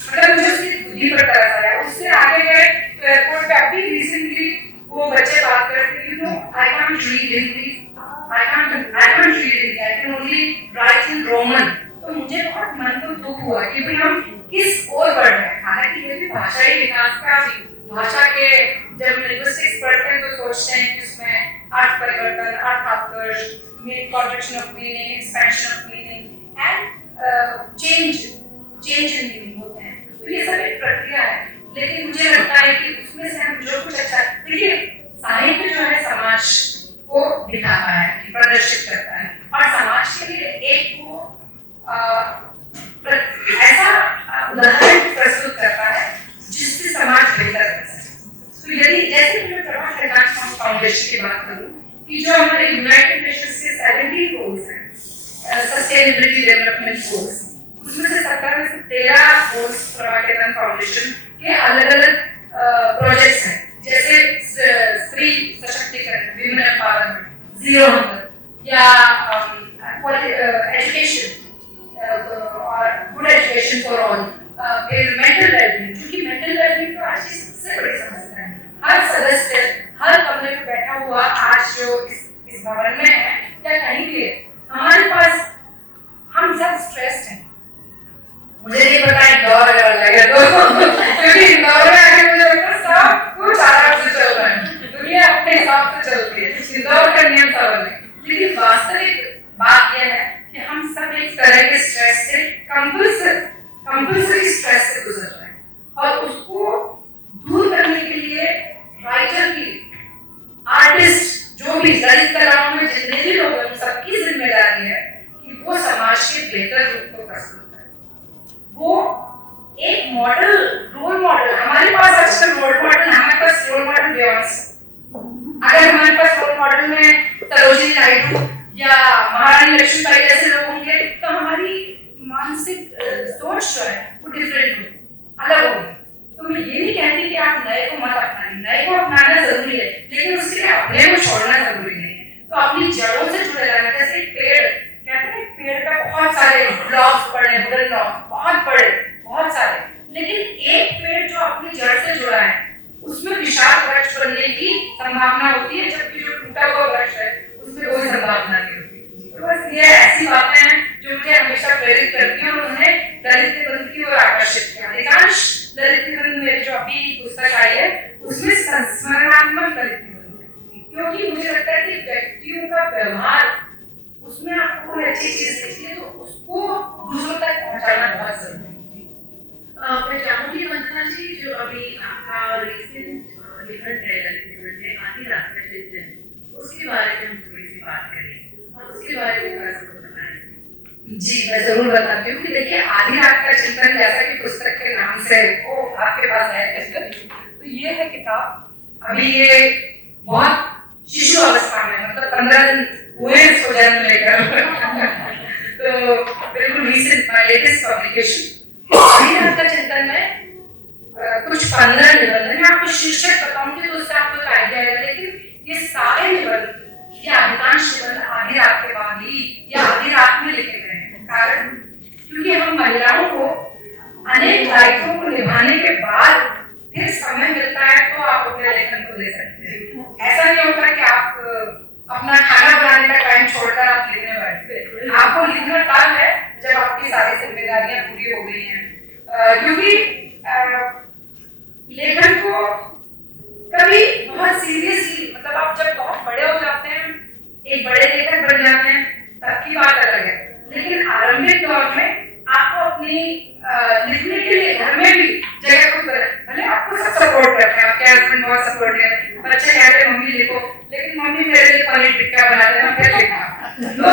मतलब मुझे उसकी बुद्धि पर तरस आया। उससे आगे गए तो एयरपोर्ट पे अभी रिसेंटली वो बच्चे बात करते थे, you know I can't read Hindi, I can't read Hindi, I can only right in Roman. तो मुझे बहुत मन को दुख हुआ कि भाई हम किस ओर बढ़ रहे हैं। हालांकि ये भी भाषाई विकास का, भाषा के जब लिंग्विस्टिक्स पढ़ते हैं तो सोचते हैं कि उसमें अर्थ परिवर्तन, अर्थात्कर्ष, contraction of meaning, expansion of meaning and change in meaning होते हैं। तो ये सब एक प्रक्रिया है, लेकिन मुझे लगता है कि उसमें से हम जो कुछ अच्छा, देखिए साहित्य जो है समाज को दिखाता है, प्रदर्शित करता है, और समाज के लिए एक वो ऐसा उदाहरण प्रस्तुत करता है जिससे समाज बेहतर कर सके। तो यदि जैसे कि मैं प्रभा प्रकाश फाउंडेशन की बात करूं कि जो हमारे यूनाइटेड नेशंस के 17 गोल्स हैं, सस्टेनेबिलिटी डेवलपमेंट गोल्स, उसमें से 17 में से 13 गोल्स प्रभा प्रकाश फाउंडेशन के अलग-अलग प्रोजेक्ट्स हैं, जैसे स्त्री सशक्तिकरण, विमेन एम्पावरमेंट, जीरो हंगर, या एजुकेशन और गुड एजुकेशन फॉर ऑल, फिर मेंटल वेलबींग, क्योंकि मेंटल वेलबींग तो आज की सबसे बड़ी समस्या है। हर सदस्य हर कमरे में बैठा हुआ आज जो इस भवन में है या कहीं भी है, हमारे पास, हम सब स्ट्रेस्ड हैं। मुझे नहीं पता इंदौर अगर लगे तो क्योंकि इंदौर में आके मुझे लगता है सब कुछ आराम से चल रहा है, दुनिया अपने हिसाब से चलती है, इंदौर का नियम सब है। लेकिन वास्तविक बात यह है कि हम सब एक तरह के स्ट्रेस से, कंपल्सरी स्ट्रेस से गुजर रहे हैं, और उसको दूर करने के लिए राइटर की, आर्टिस्ट, जो भी ललित कलाओं में जितने भी लोग हैं, सबकी जिम्मेदारी है कि वो समाज के बेहतर रूप को प्रस्तुत करें। वो एक मॉडल, रोल मॉडल, हमारे पास आजकल रोल मॉडल, हमारे पास रोल मॉडल बेयॉन्स, अगर हमारे पास रोल मॉडल में सरोजिनी नायडू या महारानी लक्ष्मीबाई जैसे लोग होंगे तो हमारी मानसिक सोच जो है वो डिफरेंट होगी, अलग होगी। तो मैं ये नहीं कहती कि आप नए को मत अपनाइए, नए को अपनाना जरूरी है, लेकिन उसके लिए अपने को छोड़ना जरूरी नहीं है। तो अपनी जड़ों से जुड़े रहना, जैसे पेड़ कहते हैं, पेड़ का बहुत सारे ब्लॉक्स पड़े, वुडन ब्लॉक्स बहुत बड़े, बहुत सारे, लेकिन एक पेड़ जो अपनी जड़ से जुड़ा है उसमें विशाल वृक्ष बनने की संभावना होती है, जबकि जो टूटा हुआ वृक्ष है उसमें कोई संभावना नहीं होती। तो बस ये ऐसी बातें हैं जो मुझे हमेशा प्रेरित करती हैं और उन्हें ललित निबंध की ओर आकर्षित किया। अधिकांश ललित निबंध मेरे जो अभी पुस्तक आई है उसमें संस्मरणात्मक गलती होती है, क्योंकि मुझे लगता है कि व्यक्तियों का व्यवहार उसमें आपको कोई अच्छी चीज दिखती है तो उसको दूसरों तक पहुंचाना बहुत जरूरी है। मैं चाहूंगी वंदना जी, जो अभी आपका रिसेंट निबंध है, ललित निबंध है आधी रात का चिंतन, उसके बारे में हम थोड़ी सी बात करें और उसके बारे में थोड़ा सा बताएं। जी मैं जरूर बताती हूँ कि देखिए आधी रात का चिंतन जैसा कि पुस्तक के नाम से वो आपके पास है, तो ये है किताब अभी ये बहुत शिशु अवस्था में, मतलब 15 दिन हुए इसको जन्म लेकर तो बिल्कुल रिसेंट माय लेटेस्ट पब्लिकेशन आधी रात का चिंतन में कुछ 15 निबंध है। मैं आपको शीर्षक बताऊंगी तो उससे आपको एक आइडिया आएगा, लेकिन ये सारे निबंध या अधिकांश निबंध आधी रात के बाद ही या आधी रात में लिखे गए हैं। कारण क्योंकि हम महिलाओं को अनेक दायित्वों को निभाने के बाद फिर समय मिलता है तो आप अपने लेखन को दे सकते हैं। ऐसा नहीं होता कि आप अपना खाना बनाने का टाइम छोड़कर आप लिखने बैठते, आपको लिखना तब है जब आपकी सारी जिम्मेदारियां पूरी हो गई हैं। क्योंकि लेखन को कभी बहुत सीरियसली, मतलब आप जब बहुत बड़े हो जाते हैं, एक बड़े लेखक बन जाते हैं, तब की बात अलग है, लेकिन आरंभिक दौर में आपको अपनी लिखने के लिए घर में भी जगह को भले आपको सब सपोर्ट करते हैं, आपके हस्बैंड बहुत सपोर्ट करते हैं, बच्चे कहते हैं मम्मी लिखो, लेकिन मम्मी मेरे लिए पनीर टिक्का बना देना फिर लिखा। तो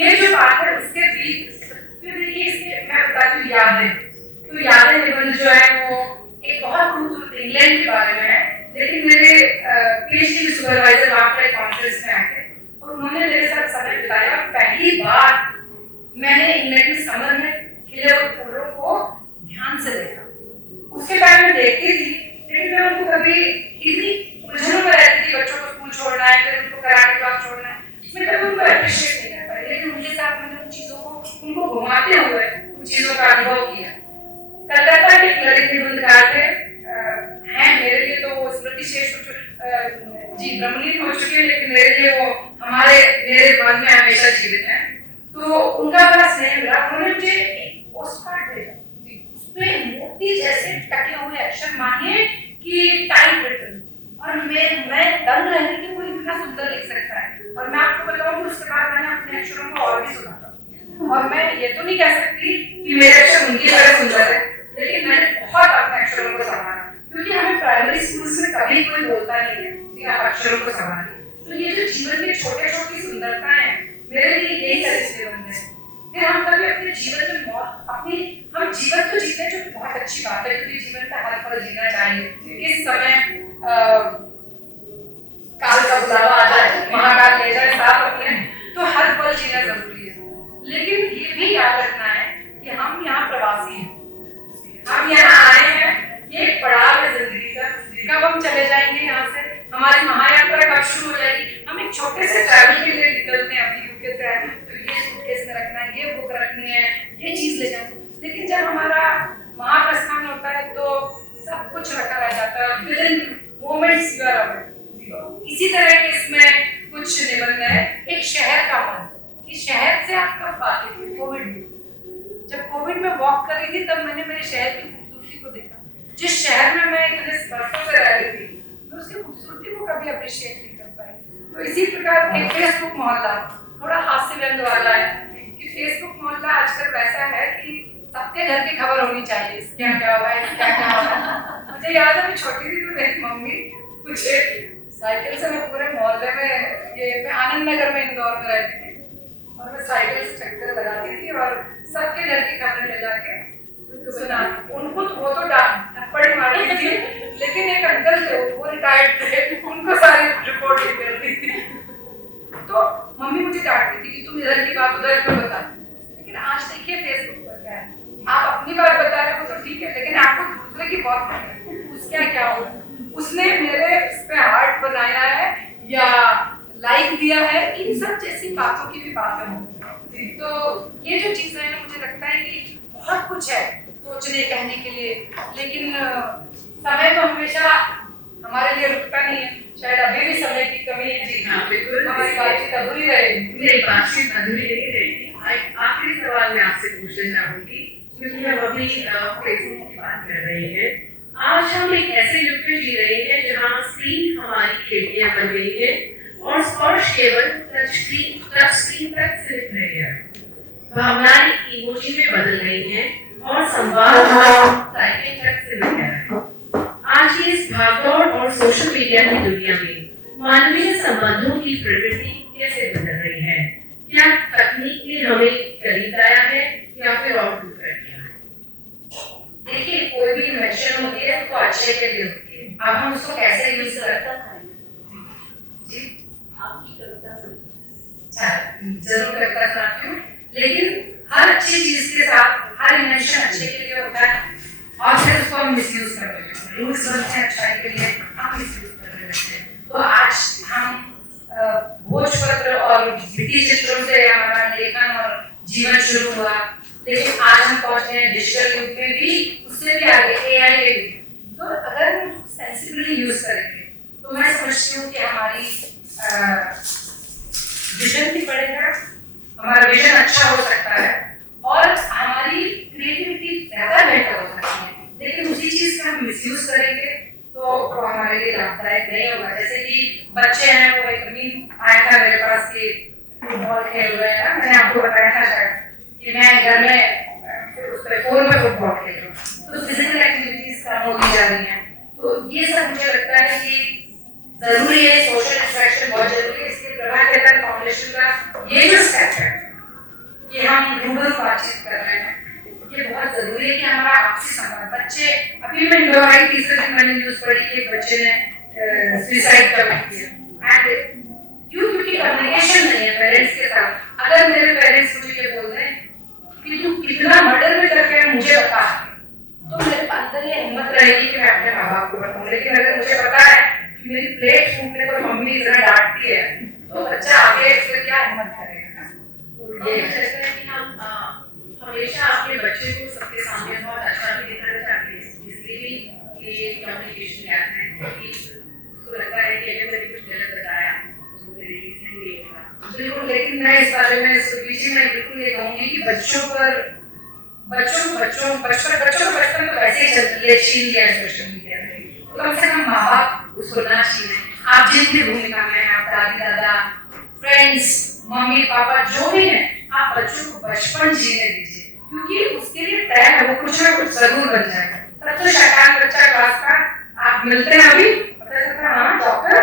ये जो बात है उसके बीच फिर देखिए इसके मैं बताती हूँ यादें, तो यादें निबंध जो है वो एक बहुत खूबसूरत इंग्लैंड के बारे में है, लेकिन मेरे पीएचडी सुपरवाइजर वहाँ पर कॉन्फ्रेंस में आए थे और उन्होंने मेरे साथ समय बिताया। पहली बार मैंने इंग्लैंड में समर में खिले हुए फूलों को ध्यान से देखा। उसके बाद मैं देखती थी, लेकिन मैं उनको कभी इतनी उलझनों में रहती थी, बच्चों को स्कूल छोड़ना है, फिर उनको कराटे क्लास छोड़ना है, मैं कभी उनको अप्रिशिएट नहीं कर पाई, लेकिन उनके साथ मैंने उन चीजों को उनको घुमाते हुए उन चीजों का अनुभव किया। कलकत्ता के एक ललित निबंधकार थे, हैं मेरे लिए तो वो स्मृति शेष जी ब्रह्मलीन हो चुके हैं, लेकिन मेरे लिए वो मेरे मन में हमेशा जीवित हैं। तो उनका बड़ा स्नेह मिला, उन्होंने मुझे एक पोस्ट कार्ड भेजा, उसमें मोती जैसे टके हुए अक्षर मानिए कि टाइप रिटन, और मैं दंग रह गई कि कोई इतना सुंदर लिख सकता है। और मैं आपको बताऊं कि उसके बाद मैंने अपने अक्षरों को और भी सुना था, और मैं ये तो नहीं कह सकती कि मेरे अक्षर उनकी तरह सुंदर है, लेकिन मैंने बहुत अपने अक्षरों को संभाला, क्योंकि हमें प्राइमरी स्कूल में कभी कोई बोलता नहीं है कि आप अक्षरों को संभालिए। तो ये जो जीवन की छोटी छोटी सुंदरताएं हैं, मेरे लिए यही ललित निबंध है। फिर हम कभी अपने जीवन में हम जीवन तो जीते जो बहुत अच्छी बात है, क्योंकि जीवन का हर पल जीना चाहिए। किस समय काल का बुलावा आ जाए, महाकाल ले जाए साथ अपने, तो हर पल जीना जरूरी है। लेकिन ये भी याद रखना है कि हम यहाँ प्रवासी हैं, हम यहाँ आए हैं, ये एक पड़ाव है जिंदगी का, कब हम चले जाएंगे यहाँ से, हमारी महायात्रा कब शुरू हो जाएगी। हम एक छोटे से ट्रैवल के लिए निकलते हैं अपनी यूके से, तो ये सूटकेस में रखना है, ये बुक रखनी है, ये चीज ले जानी है, लेकिन जब हमारा महाप्रस्थान होता है तो सब कुछ रखा रह जाता है, within moments you are away. इसी तरह के इसमें कुछ निबंध है। एक शहर का मन, कि शहर से आप कब बातें की, कोविड में, जब कोविड में वॉक कर रही थी तब मैंने मेरे शहर की खूबसूरती को देखा। जिस शहर में मैं इतने वर्षों से रह रही थी, मैं उसकी खूबसूरती को कभी अप्रिशिएट नहीं कर पाई। तो इसी प्रकार एक फेसबुक मोहल्ला थोड़ा हास्य व्यंग वाला है, कि फेसबुक मोहल्ला आजकल वैसा है कि सबके घर की खबर होनी चाहिए, क्या क्या हो रहा है, क्या क्या हो रहा है। मुझे याद है मैं छोटी थी तो मेरी मम्मी मुझे साइकिल से, मैं पूरे मोहल्ले में, मैं आनंद नगर में इंदौर में रहती थी, और मैं साइकिल से चक्कर लगाती थी और सबके घर की खबरें ले जाके सुना। उनको तो वो तो थप्पड़ मारती थी, लेकिन एक अंकल थे वो रिटायर्ड थे, उनको सारी रिपोर्ट ही करती थी। तो मम्मी मुझे डांटती थी कि तुम इधर की बात उधर क्यों बताती। लेकिन आज देखिए फेसबुक पर क्या है, आप अपनी बात बता रहे हो तो ठीक है, लेकिन आपको दूसरे की बात है, उसका क्या होगा, उसने मेरे इस पे हार्ट बनाया है या लाइक दिया है, इन सब जैसी बातों की भी बातें होती हैं। तो ये जो चीजें हैं, मुझे लगता है कि बहुत कुछ है सोचने कहने के लिए, लेकिन समय तो हमेशा हमारे लिए रुकता नहीं है। शायद अभी भी समय की कमी है। जी हाँ, बिल्कुल हमारी बातचीत अधूरी रहेगी। मेरी बातचीत अधूरी नहीं रहेगी। आखिरी सवाल मैं आपसे पूछना चाहूंगी, क्योंकि हम अभी फेसबुक की बात कर रहे हैं, आज हम एक ऐसे युग में जी रहे हैं जहाँ स्क्रीन हमारी खिड़कियां बन गई है और स्पर्श केवल टच स्क्रीन तक सीमित रह गया। भावनाएं इमोजी में बदल गई हैं और संवाद टाइपिंग तक सीमित है। आज की इस भागदौड़ और सोशल मीडिया की दुनिया में मानवीय संबंधों की प्रकृति कैसे बदल रही है? क्या तकनीक ने हमें करीब लाया है या फिर और दूर कर दिया है? देखिए, कोई भी इन्वेंशन होती है तो अच्छे के लिए होती है। अब हम उसको कैसे यूज करते हैं जी, आपकी कविता सुन जरूर कविता सुनाती हूँ, लेकिन हर अच्छी चीज के साथ हर इन्वेंशन अच्छे के लिए होता है और फिर उसको हम मिसयूज कर रहे हैं। रूल्स बनते हैं अच्छाई के लिए, हम मिसयूज कर रहे हैं। तो आज हम भोजपत्र और भित्ति चित्रों से हमारा लेखन और जीवन शुरू हुआ, लेकिन आज हम पहुंचे हैं डिजिटल युग में भी, उससे भी आगे AI के युग। तो अगर हम सेंसिबली यूज करेंगे तो मैं समझती हूँ कि हमारी विजन भी बढ़ेगा, हमारा विजन अच्छा हो सकता है और हमारी क्रिएटिविटी ज्यादा बेहतर हो सकती है। लेकिन उसी चीज का हम मिसयूज करेंगे तो हमारे लिए लाभदायक नहीं होगा। जैसे कि बच्चे हैं, वो एक मीम आया था मेरे पास कि फुटबॉल खेल रहे हैं ना, मैंने आपको बताया था शायद कि मैं घर में उस पर फोन में फुटबॉल खेल रहा हूँ, तो फिजिकल एक्टिविटीज कम होती जा रही हैं। तो ये सब मुझे लगता है कि जरूरी है, सोशल इंटरेक्शन बहुत जरूरी है। इसके प्रभा केतन फाउंडेशन का ये जो स्टेप है कि हम रूबरू बातचीत कर रहे हैं, ये बहुत जरूरी है कि हमारा आपसी संवाद। बच्चे अभी मैं दोबारा तीसरे दिन मैंने न्यूज पढ़ी कि एक बच्चे ने सुसाइड कर लिया। क्यों? क्योंकि कम्युनिकेशन नहीं है पेरेंट्स के साथ। अगर मेरे पेरेंट्स मुझे ये बोल रहे हैं कि तू कितना मर्डर में करके मुझे बता, तो मेरे अंदर ये हिम्मत रहेगी कि मैं अपने माँ बाप को बताऊं। लेकिन अगर मुझे पता है कि मेरी प्लेट छूटने पर मम्मी इतना डांटती है, तो बच्चा आगे फिर क्या हिम्मत करेगा? ये कहते हैं कि हम हमेशा अपने बच्चे को सबके सामने बहुत अच्छा भी दिखाना चाहते हैं, इसलिए भी ये कम्युनिकेशन गैप है क्योंकि उसको लगता है कि अगर मैंने कुछ गलत बताया तो मेरे लिए सही नहीं होगा। बिल्कुल, लेकिन मैं इस बारे में सुबीजी में बिल्कुल ये कहूंगी कि बच्चों को बचपन तो वैसे ही चलती है, छीन लिया है सोशल मीडिया में, तो कम से कम माँ बाप उसको ना छीने। आप जिन भी भूमिका में हैं, आप दादी दादा, फ्रेंड्स, मम्मी पापा जो भी हैं, आप बच्चों को बचपन जीने दीजिए, क्योंकि उसके लिए तय है, वो कुछ ना कुछ जरूर बन जाएगा। सबसे शैतान बच्चा क्लास का आप मिलते हैं अभी, पता चलता है हाँ डॉक्टर,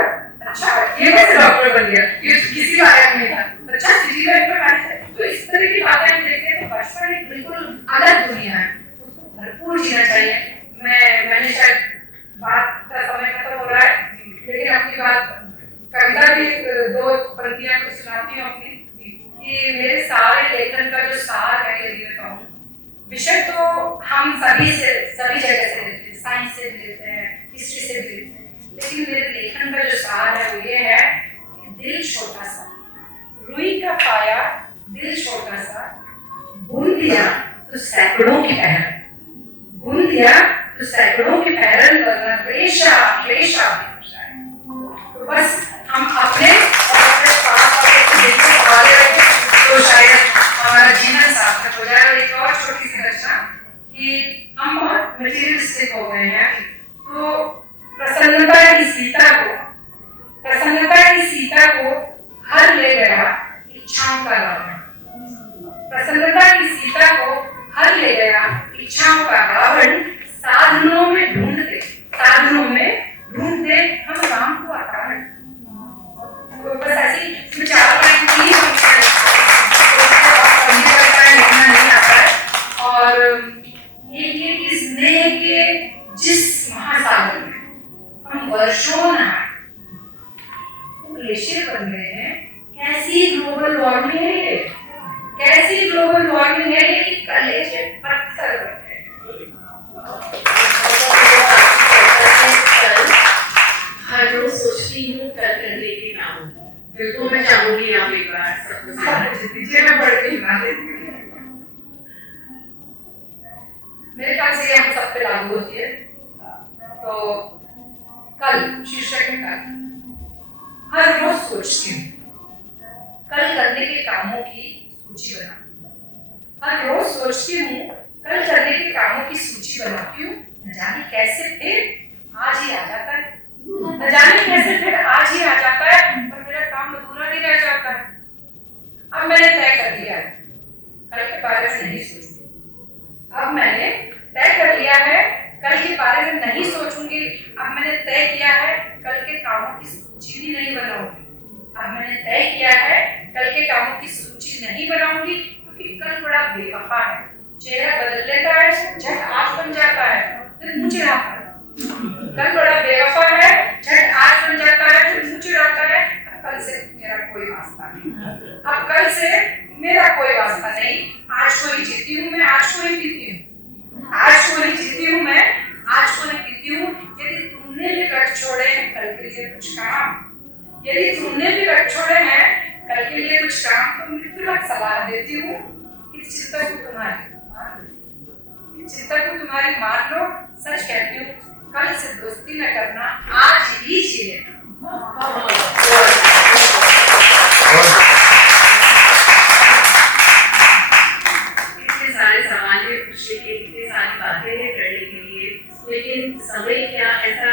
अच्छा ये कैसे डॉक्टर बन गया, ये किसी का आया नहीं था, अच्छा सिटी में पढ़ाई है। तो इस तरह की बातें हम देखते हैं तो बचपन एक बिल्कुल अलग दुनिया है, उसको भरपूर जीना चाहिए। मैंने शायद बात का समय खत्म हो रहा है, लेकिन अपनी बात कविता भी 2 पंक्तियां कुछ सुनाती हूँ अपनी, कि मेरे सारे लेखन का जो सार है, यदि मैं कहूँ, विषय तो हम सभी जगह से लेते हैं, साइंस से भी लेते हैं, हिस्ट्री से भी लेते हैं, लेकिन मेरे लेखन का जो सार है वो ये है कि दिल छोटा सा, रुई का पाया, दिल छोटा सा, बुन दिया तो सैकड़ों की पहल, बुन दिया तो सैकड़ों की पहल, वरना रेशा रेशा। तो बस हम अपने और अपने पास वाले को देखते आगे रखें तो शायद हमारा जीवन सार्थक हो जाए। और एक और छोटी सी रचना कि हम बहुत मटेरियलिस्टिक हो गए हैं, तो प्रसन्नता की सीता को हर ले गया इच्छाओं का रावण, प्रसन्नता की सीता को हर ले गया इच्छाओं का रावण, साधनों में ढूंढते हम राम को अकारण। तो बस ऐसी विचार लिखना नहीं आता है। और एक स्नेह के जिस महासागर में हम वर्षों नहाए, वो ग्लेशियर बन गए हैं। कैसी ग्लोबल वार्मिंग है ये, कैसी ग्लोबल वार्मिंग है ये कि कलेजे पत्थर बन गए। हर रोज सोचती हूँ कल करने के काम, बिल्कुल मैं चाहूंगी आप एक बार सबको दीजिए, मैं पढ़ के सुना देती हूँ। मेरे ख्याल से ये हम सब पे लागू होती है। तो कल शीर्षक है कल। हर रोज सोचती हूँ कल करने के कामों की सूची बनाती हूँ, हर रोज सोचती हूँ कल करने के कामों की सूची बनाती हूँ, न जाने कैसे फिर आज ही आ जाता है, न जाने कैसे फिर आज ही आ जाता है, पर मेरा काम अधूरा नहीं रह जाता है। अब मैंने तय कर लिया है कल के बारे में नहीं सोचूंगी। अब मैंने तय कर लिया है कल के बारे में नहीं सोचूंगी। अब मैंने तय किया है कल के कामों की सूची भी नहीं बनाऊंगी। अब मैंने तय किया है कल के कामों की सूची नहीं बनाऊंगी, क्योंकि कल बड़ा बेवफा है, चेहरा बदल लेता है, झट आज बन जाता है, फिर मुँह चिढ़ाता है। कल बड़ा बेवफा है, झट आज बन जाता है, फिर मुँह चिढ़ाता है। कल से मेरा कोई वास्ता नहीं, अब कल से मेरा कोई वास्ता नहीं। आज को ही जीती हूँ मैं, आज को ही पीती हूँ, आज को ही जीती हूँ मैं, आज को ही पीती हूँ। यदि तुमने भी रख छोड़े हैं कल के लिए कुछ काम, यदि तुमने भी रख छोड़े हैं कल के लिए कुछ काम, तो मृत्यु तक सलाह देती हूँ कि चिंता को तुम्हारी मान लो, चिंता को तुम्हारी मान लो। सच कहती हूँ, कल से दोस्ती न करना, आज ही जी लेना। इतने सारे सवाल है पूछने के, इतनी सारी बातें हैं करने के लिए, लेकिन समय क्या ऐसा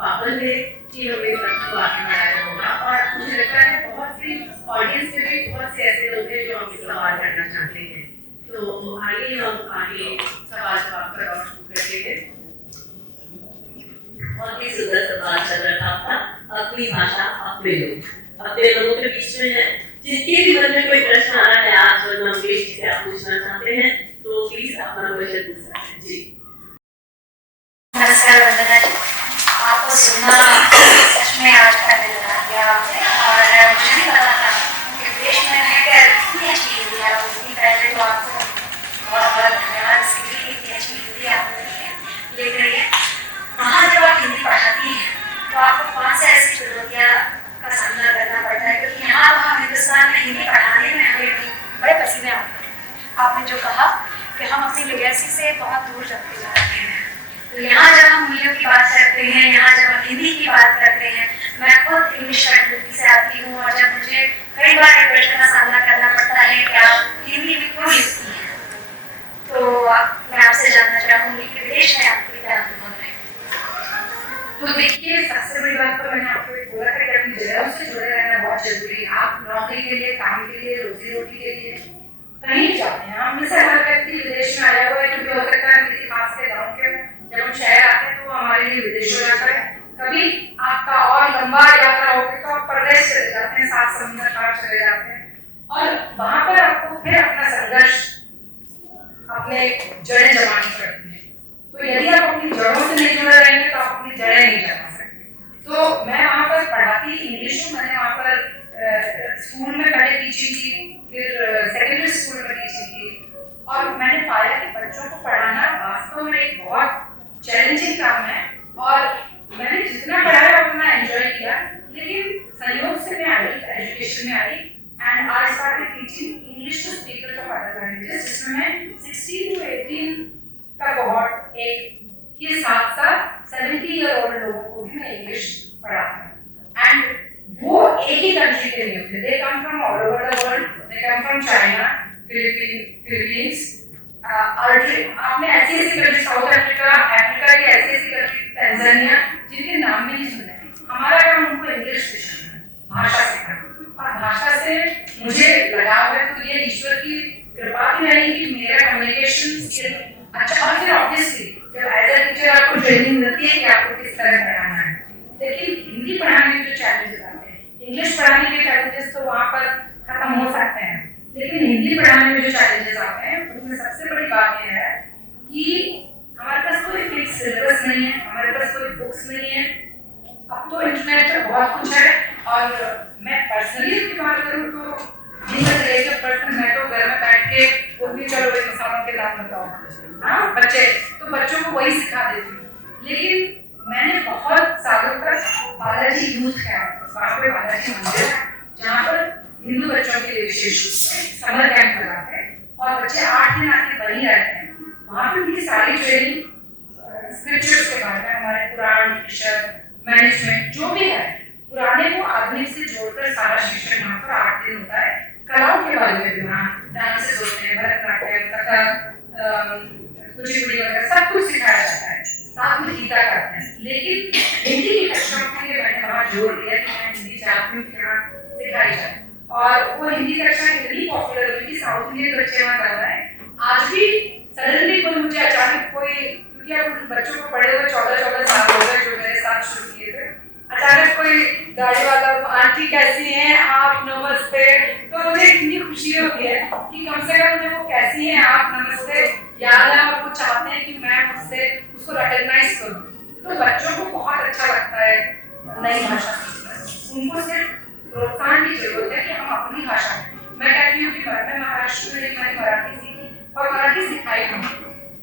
पाबंद है कि हमें सबको आगे बढ़ाना होगा। और मुझे लगता है बहुत सी ऑडियंस में भी बहुत से ऐसे लोग हैं जो हमसे सवाल करना चाहते हैं, तो आइए हम आगे सवाल जवाब का दौर शुरू करते हैं। बहुत ही सुंदर सवाल चल रहा था। अपनी भाषा अपने लोग, अपने लोगों के बीच में है। जिसके भी मन में कोई प्रश्न आ रहा है आज मंगेश जी से आप पूछना चाहते हैं, तो प्लीज अपना क्वेश्चन पूछ सकते हैं। जी नमस्कार वंदना जी, आपको सुनना सच में आज का दिल बना दिया आपने। और मुझे भी पता था कि देश में रहकर इतनी अच्छी हिंदी आप बोलती, पहले तो आपको बहुत बहुत धन्यवाद इसके लिए, इतनी अच्छी हिंदी आप बोलती है। लेकिन वहाँ जब आप हिंदी पढ़ाती हैं तो आपको कौन से ऐसी चुनौतियाँ का सामना करना पड़ता है, क्योंकि यहाँ वहाँ हिंदुस्तान में हिंदी पढ़ाने में हमें भी बड़े पसीने आते हैं। आपने जो कहा कि हम अपनी लेगेसी से बहुत दूर चलते जा रहे हैं, तो यहाँ जब हम मूल्यों की बात करते हैं, यहाँ जब हम हिंदी की बात करते हैं, मैं खुद इंग्लिश फैकल्टी से आती हूँ और जब मुझे कई बार एक प्रश्न का सामना करना पड़ता है कि आप हिंदी में क्यों लिखती हैं, तो मैं आपसे जानना चाहूँगी कि विदेश में आपके क्या अनुभव है। तो देखिए, सबसे बड़ी बात तो मैंने आपको बोला था कि अपनी जगह से जुड़े रहना बहुत जरूरी है। आप नौकरी के लिए, काम के लिए, रोजी रोटी के लिए कहीं जाते हैं, हम में से हर व्यक्ति विदेश में आया हुआ है, क्योंकि हो सकता है किसी खास के गाँव के, जब हम शहर आते हैं तो हमारे लिए विदेश हो जाता है। कभी आपका और लंबा यात्रा होगी तो आप प्रदेश चले जाते हैं, सात समुद्र पार चले जाते हैं, और वहां पर आपको फिर अपना संघर्ष, अपने जड़ें जमानी पड़ती है। तो यदि आप अपनी जड़ों से नहीं जुड़े रहेंगे तो आप अपनी जड़ें नहीं जमा सकते। तो मैं वहाँ पर पढ़ाती इंग्लिश हूँ, मैंने वहाँ पर स्कूल में पहले टीचिंग की, फिर सेकेंडरी स्कूल में टीचिंग की, और मैंने पाया कि बच्चों को पढ़ाना वास्तव में एक बहुत चैलेंजिंग काम है। और मैंने जितना पढ़ाया उतना एंजॉय किया, लेकिन संयोग से मैं आई एजुकेशन में आई and I started teaching English to speakers of other languages, जिसमें मैं 16 to 18 का कोहॉर्ट एक के साथ साथ 70 ईयर ओल्ड लोगों को भी मैं इंग्लिश पढ़ाता हूँ। एंड वो एक ही कंट्री के नहीं होते, they come from all over the world, they come from China, Philippines, आपने ऐसी ऐसी कंट्री, साउथ अफ्रीका की ऐसी कंट्री, तंजानिया, जिनके नाम भी नहीं सुने। हमारा काम उनको इंग्लिश सिखाना, भाषा सिखाना, और भाषा से मुझे लगाव है। तो ये ईश्वर की कृपा भी नहीं कि मेरा कम्युनिकेशन स्किल अच्छा, और फिर ऑब्वियसली जब एज अ टीचर आपको ट्रेनिंग मिलती है कि आपको किस तरह पढ़ाना है। लेकिन हिंदी पढ़ाने में जो चैलेंजेस आते हैं, इंग्लिश पढ़ाने के चैलेंजेस तो वहाँ पर खत्म हो सकते हैं, लेकिन हिंदी पढ़ाने में जो चैलेंजेस आते हैं उसमें सबसे बड़ी बात यह है कि हमारे पास कोई फिक्स सिलेबस नहीं है, हमारे पास कोई बुक्स नहीं है। अब तो इंटरनेट पर बहुत कुछ है, और मैं पर्सनली की बात करूँ तो पर्सन मैं तो घर में बैठ के वो भी चलो भाई मसालों के नाम बताओ, हाँ बच्चे, तो बच्चों को वही सिखा देती हूँ। लेकिन मैंने बहुत सालों तक बालाजी यूथ कैंप, बालाजी मंदिर, जहाँ पर हिंदू बच्चों के लिए विशेष समर कैंप लगाते हैं और बच्चे 8 दिन आके बनी रहते हैं। वहाँ पे उनकी सारी ट्रेनिंग स्क्रिप्चर्स के बारे में, हमारे पुराण, मैनेजमेंट जो भी है, पुराने को आधुनिक से जोड़कर सारा शिक्षण वहाँ पर 8 दिन होता है। कलाओं के बारे में भी वहाँ डांसेस होते हैं, भरतनाट्यम, कथक, कुचिपुड़ी वगैरह सब कुछ सिखाया जाता है। लेकिन हिंदी की कक्षाओं के लिए मैंने वहाँ जोर दिया कि मैं हिंदी चाहती हूँ कि यहाँ सिखाई जाए, और वो हिंदी कक्षा इतनी पॉपुलर हुई कि साउथ इंडियन बच्चे वहाँ ज़्यादा है। आज भी सडनली कोई मुझे अचानक कोई, क्योंकि अब बच्चों को पढ़े हुए 14-14 साल हो गए जो मेरे साथ शुरू किए थे, अचानक कोई गाड़ी वाला, आंटी कैसी हैं आप, नमस्ते, तो मुझे इतनी खुशी होती है कि कम से कम मुझे वो कैसी हैं आप, नमस्ते याद है और वो चाहते हैं कि मैं उससे उसको रिकॉग्नाइज करूं। तो बच्चों को बहुत अच्छा लगता है नई भाषा सीखना। उनको सिर्फ प्रोत्साहन की जरूरत है कि हम अपनी भाषा में, मैं कहती हूँ कि मैं महाराष्ट्र में मैंने मराठी सीखी और मराठी सिखाई भी,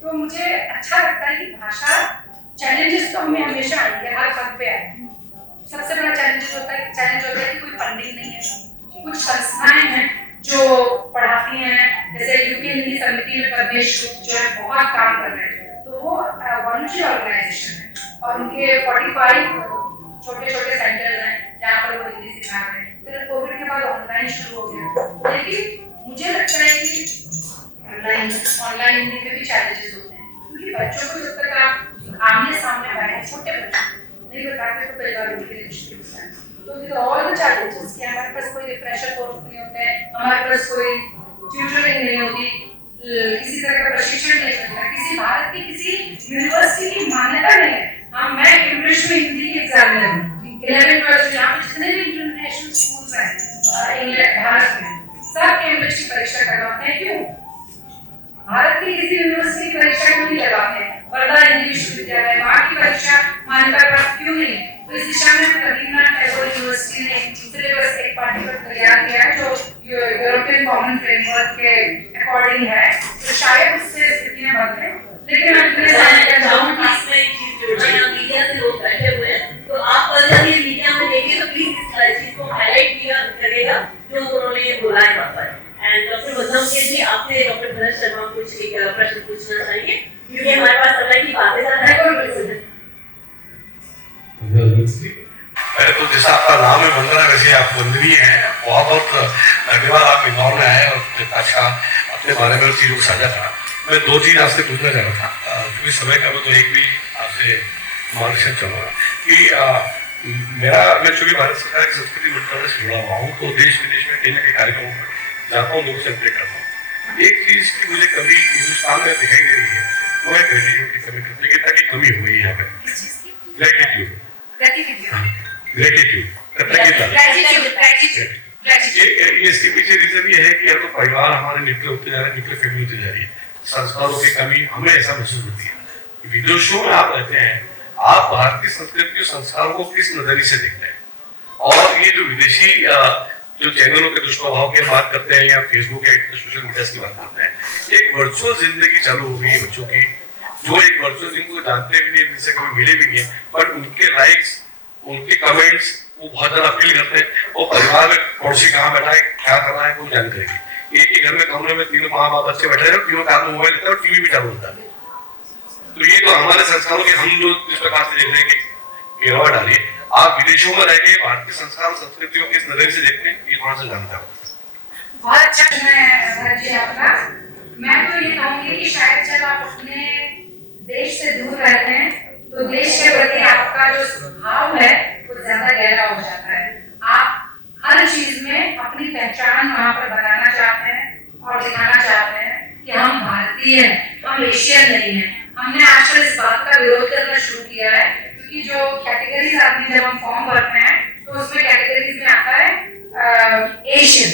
तो मुझे अच्छा लगता है कि भाषा, चैलेंजेस तो हमें हमेशा आएंगे, हर पद पे आएंगे। सबसे बड़ा चैलेंज होता है कि कोई फंडिंग नहीं है। कुछ संस्थाएं हैं जो पढ़ाती हैं, जैसे यूपी हिंदी समिति में प्रदेश जो है बहुत काम कर रहे हैं, तो वो वॉलंटरी ऑर्गेनाइजेशन है और उनके 45 छोटे-छोटे सेंटर्स हैं जहाँ पर वो हिंदी सिखा रहे हैं। फिर कोविड के बाद ऑनलाइन शुरू हो गया, लेकिन मुझे लगता है कि ऑनलाइन हिंदी में भी चैलेंजेस होते हैं, क्योंकि बच्चों को जब तक आप आमने सामने बैठे, छोटे बच्चे नहीं बताते तो कई बार उनके लिए मुश्किल होता है। तो विद ऑल द चैलेंजेस कि हमारे पास कोई रिफ्रेशर कोर्स नहीं होते हैं, हमारे पास कोई ट्यूटरिंग नहीं होती, किसी तरह का प्रशिक्षण नहीं मिलता, किसी भारत की किसी यूनिवर्सिटी की मान्यता नहीं है। हाँ, मैं इंग्लिश में हिंदी की एग्जामिनर हूँ, 11th यहाँ पे जितने भी इंटरनेशनल स्कूल्स हैं इंग्लैंड भारत में, सब इंग्लिश की परीक्षा करवाते हैं। क्यों? भारत की किसी यूनिवर्सिटी की परीक्षा क्यों नहीं लगाते हैं? वर्धा हिंदी विश्वविद्यालय, वहाँ की परीक्षा मान्यता प्राप्त क्यों नहीं? तो इस दिशा में रविन्द्रनाथ टैगोर यूनिवर्सिटी ने सिलेबस एक पाठ्यक्रम तैयार किया है जो यूरोपियन कॉमन फ्रेमवर्क के अकॉर्डिंग है, तो शायद उससे स्थितियां बदले। लेकिन मीडिया से लोग बैठे हुए हैं, तो आप जब ये मीडिया में देखें तो प्लीज इस चीज को हाईलाइट किया करेगा जो उन्होंने बोला है वहाँ पर। एंड डॉक्टर मध्यम के जी, आपसे डॉक्टर भरत शर्मा कुछ एक प्रश्न पूछना चाहिए, क्योंकि हमारे पास समय की बातें ज्यादा है। पहले तो जैसा आपका नाम है वंदना, वैसे आप वंदनीय हैं। बहुत बहुत धन्यवाद, आप इंदौर में आए और अच्छा अपने बारे में चीजों को साझा करा। मैं दो चीज आपसे पूछना चाह रहा था, क्योंकि समय का तो एक भी आपसे मार्गदर्शन चाहूँगा कि मैं चूंकि भारत सरकार की संस्कृति मंत्रालय से जुड़ा हुआ हूँ, तो देश विदेश में कई ना कई कार्यक्रमों पर जाता हूँ, लोगों से अपडेट करता हूँ। एक चीज की मुझे कभी हिंदुस्तान में दिखाई दे रही है, वो है ग्रेटिट्यूड की कमी, कृतज्ञता की कमी हो गई है यहाँ पे। ग्रेटिट्यूड, इसके पीछे रीजन ये है कि या तो परिवार हमारे न्यूक्लियर होते जा रहे हैं, न्यूक्लियर फैमिली होती जा रही है, संस्कारों की कमी हमें ऐसा महसूस होती है। विदेशों में आप रहते हैं, आप भारतीय संस्कृति के संस्कारों को किस नजरिए से देखते हैं? और ये जो विदेशी जो चैनलों के दुष्प्रभाव की बात करते हैं या फेसबुक या सोशल मीडिया की बात करते हैं, एक वर्चुअल जिंदगी चालू हो गई बच्चों की, जो एक वर्चुअल जिनको जानते भी नहीं, जिनसे कभी मिले भी नहीं, बट उनके लाइक्स, उनके कमेंट्स वो बहुत ज्यादा अपील करते हैं। और परिवार में पड़ोसी कहाँ बैठा है, क्या कर रहा है, कोई जानकारी नहीं। एक ही घर में कमरे में तीनों माँ बाप बच्चे बैठे हैं, तीनों का मोबाइल लेता है और टीवी भी चालू होता है। तो ये तो हमारे संस्कारों के हम जो जिस प्रकार से देख रहे हैं कि गिरावट डाली, आप विदेशों में रह के भारतीय संस्कार और संस्कृतियों के इस नजरिए से देखते हैं, ये थोड़ा सा जानता हूँ। बहुत अच्छा जी आपका। मैं तो ये कहूँगी कि शायद जब आप अपने देश से दूर रहते हैं तो देश के प्रति आपका जो भाव है वो ज्यादा गहरा हो जाता है। आप हर चीज में अपनी पहचान वहाँ पर बनाना चाहते हैं और दिखाना चाहते हैं कि हम भारतीय हैं, हम एशियन नहीं हैं। हमने आजकल इस बात का विरोध करना शुरू किया है, क्योंकि जो कैटेगरीज आती हैं जब हम फॉर्म भरते हैं तो उसमें कैटेगरीज में आता है एशियन,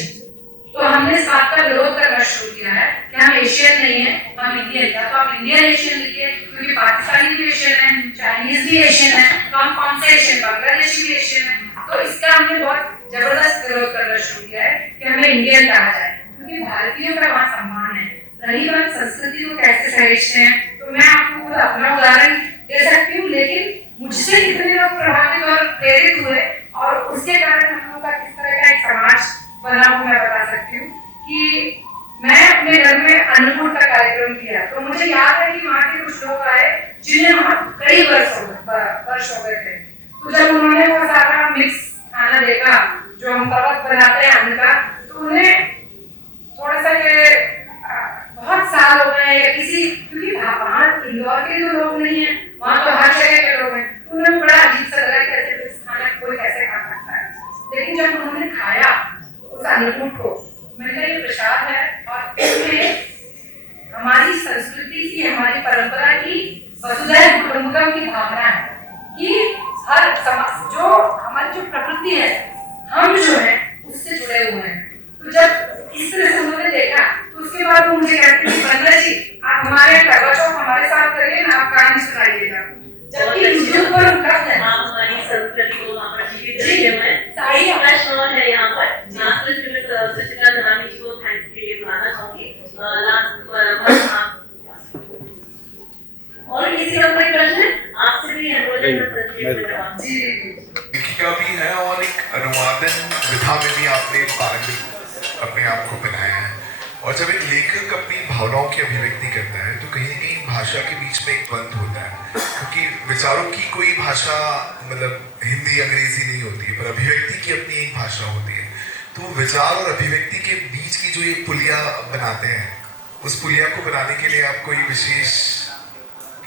तो हमने इस बात का विरोध करना शुरू किया है कि हम एशियन नहीं है, हम इंडियन है। तो आप इंडियन एशियन लिखिए, क्योंकि पाकिस्तानी भी एशियन है, चाइनीज भी एशियन है, तो हम कौन से एशियन, बांग्लादेशी भी एशियन है। तो इसका हमने बहुत जबरदस्त विरोध करना शुरू किया है कि हमें इंडियन कहा जाए, क्योंकि भारतीयों का वहाँ सम्मान है। रही बात संस्कृति को कैसे सहेजते हैं, तो मैं आपको अपना उदाहरण दे सकती हूँ, लेकिन मुझसे कितने लोग प्रभावित और प्रेरित हुए और उसके कारण हम लोग का किस तरह का एक समाज बना हुआ मैं बता सकती हूँ। कि मैं अपने घर में अन्नकूट का कार्यक्रम किया, तो मुझे याद है कि वहाँ के कुछ लोग आए जिन्हें वहाँ कई वर्ष हो गए थे। तो जब उन्होंने वो सारा मिक्स खाना देखा जो हम पर्वत बनाते हैं अन्न का, तो उन्हें थोड़ा सा ये बहुत साल हो गए या किसी, क्योंकि वहाँ इंदौर के जो लोग नहीं है, वहाँ तो हर जगह के लोग हैं, तो इसकी हमारी परंपरा की वसुधैव कुटुंबकम की भावना है कि हर समाज जो हमारी जो प्रकृति है हम जो है उससे जुड़े हुए हैं। तो जब इस तरह से उन्होंने देखा तो उसके बाद वो मुझे कहते हैं वंदना जी आप हमारे करवा चौथ हमारे साथ करिए ना, आप कहानी सुनाइएगा, जबकि यूट्यूब पर उपलब्ध है। आप हमारी संस्कृति को वहाँ पर जीवित रखे हुए हैं। सारी प्रश्न और है यहाँ पर सुचित्रा धनानी जी को थैंक्स के लिए बुलाना चाहूंगी। और किसी का कोई प्रश्न आपसे भी है बोले लेखिका भी है और एक अनुवादन विधा में भी आपने पारंगत अपने आप को बनाया है। और जब एक लेखक अपनी भावनाओं की अभिव्यक्ति करता है तो कहीं न कहीं भाषा के बीच में एक द्वंद होता है, क्योंकि विचारों की कोई भाषा मतलब हिंदी अंग्रेजी नहीं होती है, पर अभिव्यक्ति की अपनी एक भाषा होती है। तो विचार और अभिव्यक्ति के बीच की जो ये पुलिया बनाते हैं, उस पुलिया को बनाने के लिए आप कोई विशेष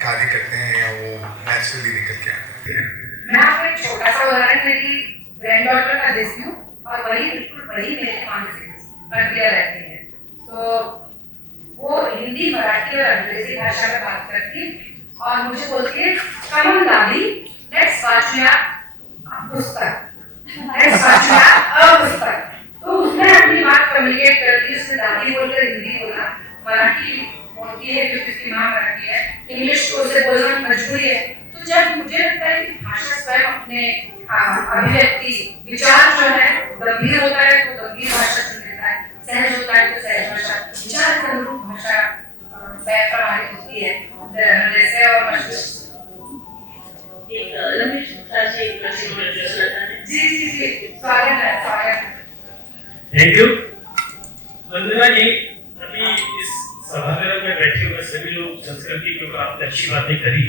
कार्य करते हैं या वो नेचुरली निकल के आता है? मैं आपको एक छोटा सा उदाहरण मेरी ग्रैंडडॉटर का देती हूँ और वही बिल्कुल वही मेरे मानसिक प्रक्रिया रहती है। तो वो हिंदी, मराठी और अंग्रेजी भाषा में बात करती है और मुझे बोलती है कमन दादी लेट्स वॉच योर पुस्तक, लेट्स वॉच योर पुस्तक। तो उसने अपनी बात कम्युनिकेट करती है, उसने दादी बोलकर हिंदी बोला, मराठी बोलती है क्योंकि उसकी माँ मराठी है, इंग्लिश तो उसे बोलना मजबूरी है। तो जब मुझे लगता है कि भाषा स्वयं अपने अभिव्यक्ति विचार जो है गंभीर होता है तो गंभीर भाषा चुन लेता है, सहज होता है तो सहज भाषा, विचार के अनुरूप भाषा प्रभावित होती है जैसे। और एक रमेश गुप्ता जी एक प्रश्न करना है। जी जी जी स्वागत है, स्वागत है। थैंक यू वंदना जी। अभी इस सभागृह में बैठे हुए सभी लोग संस्कृति के ऊपर आपने अच्छी बातें करी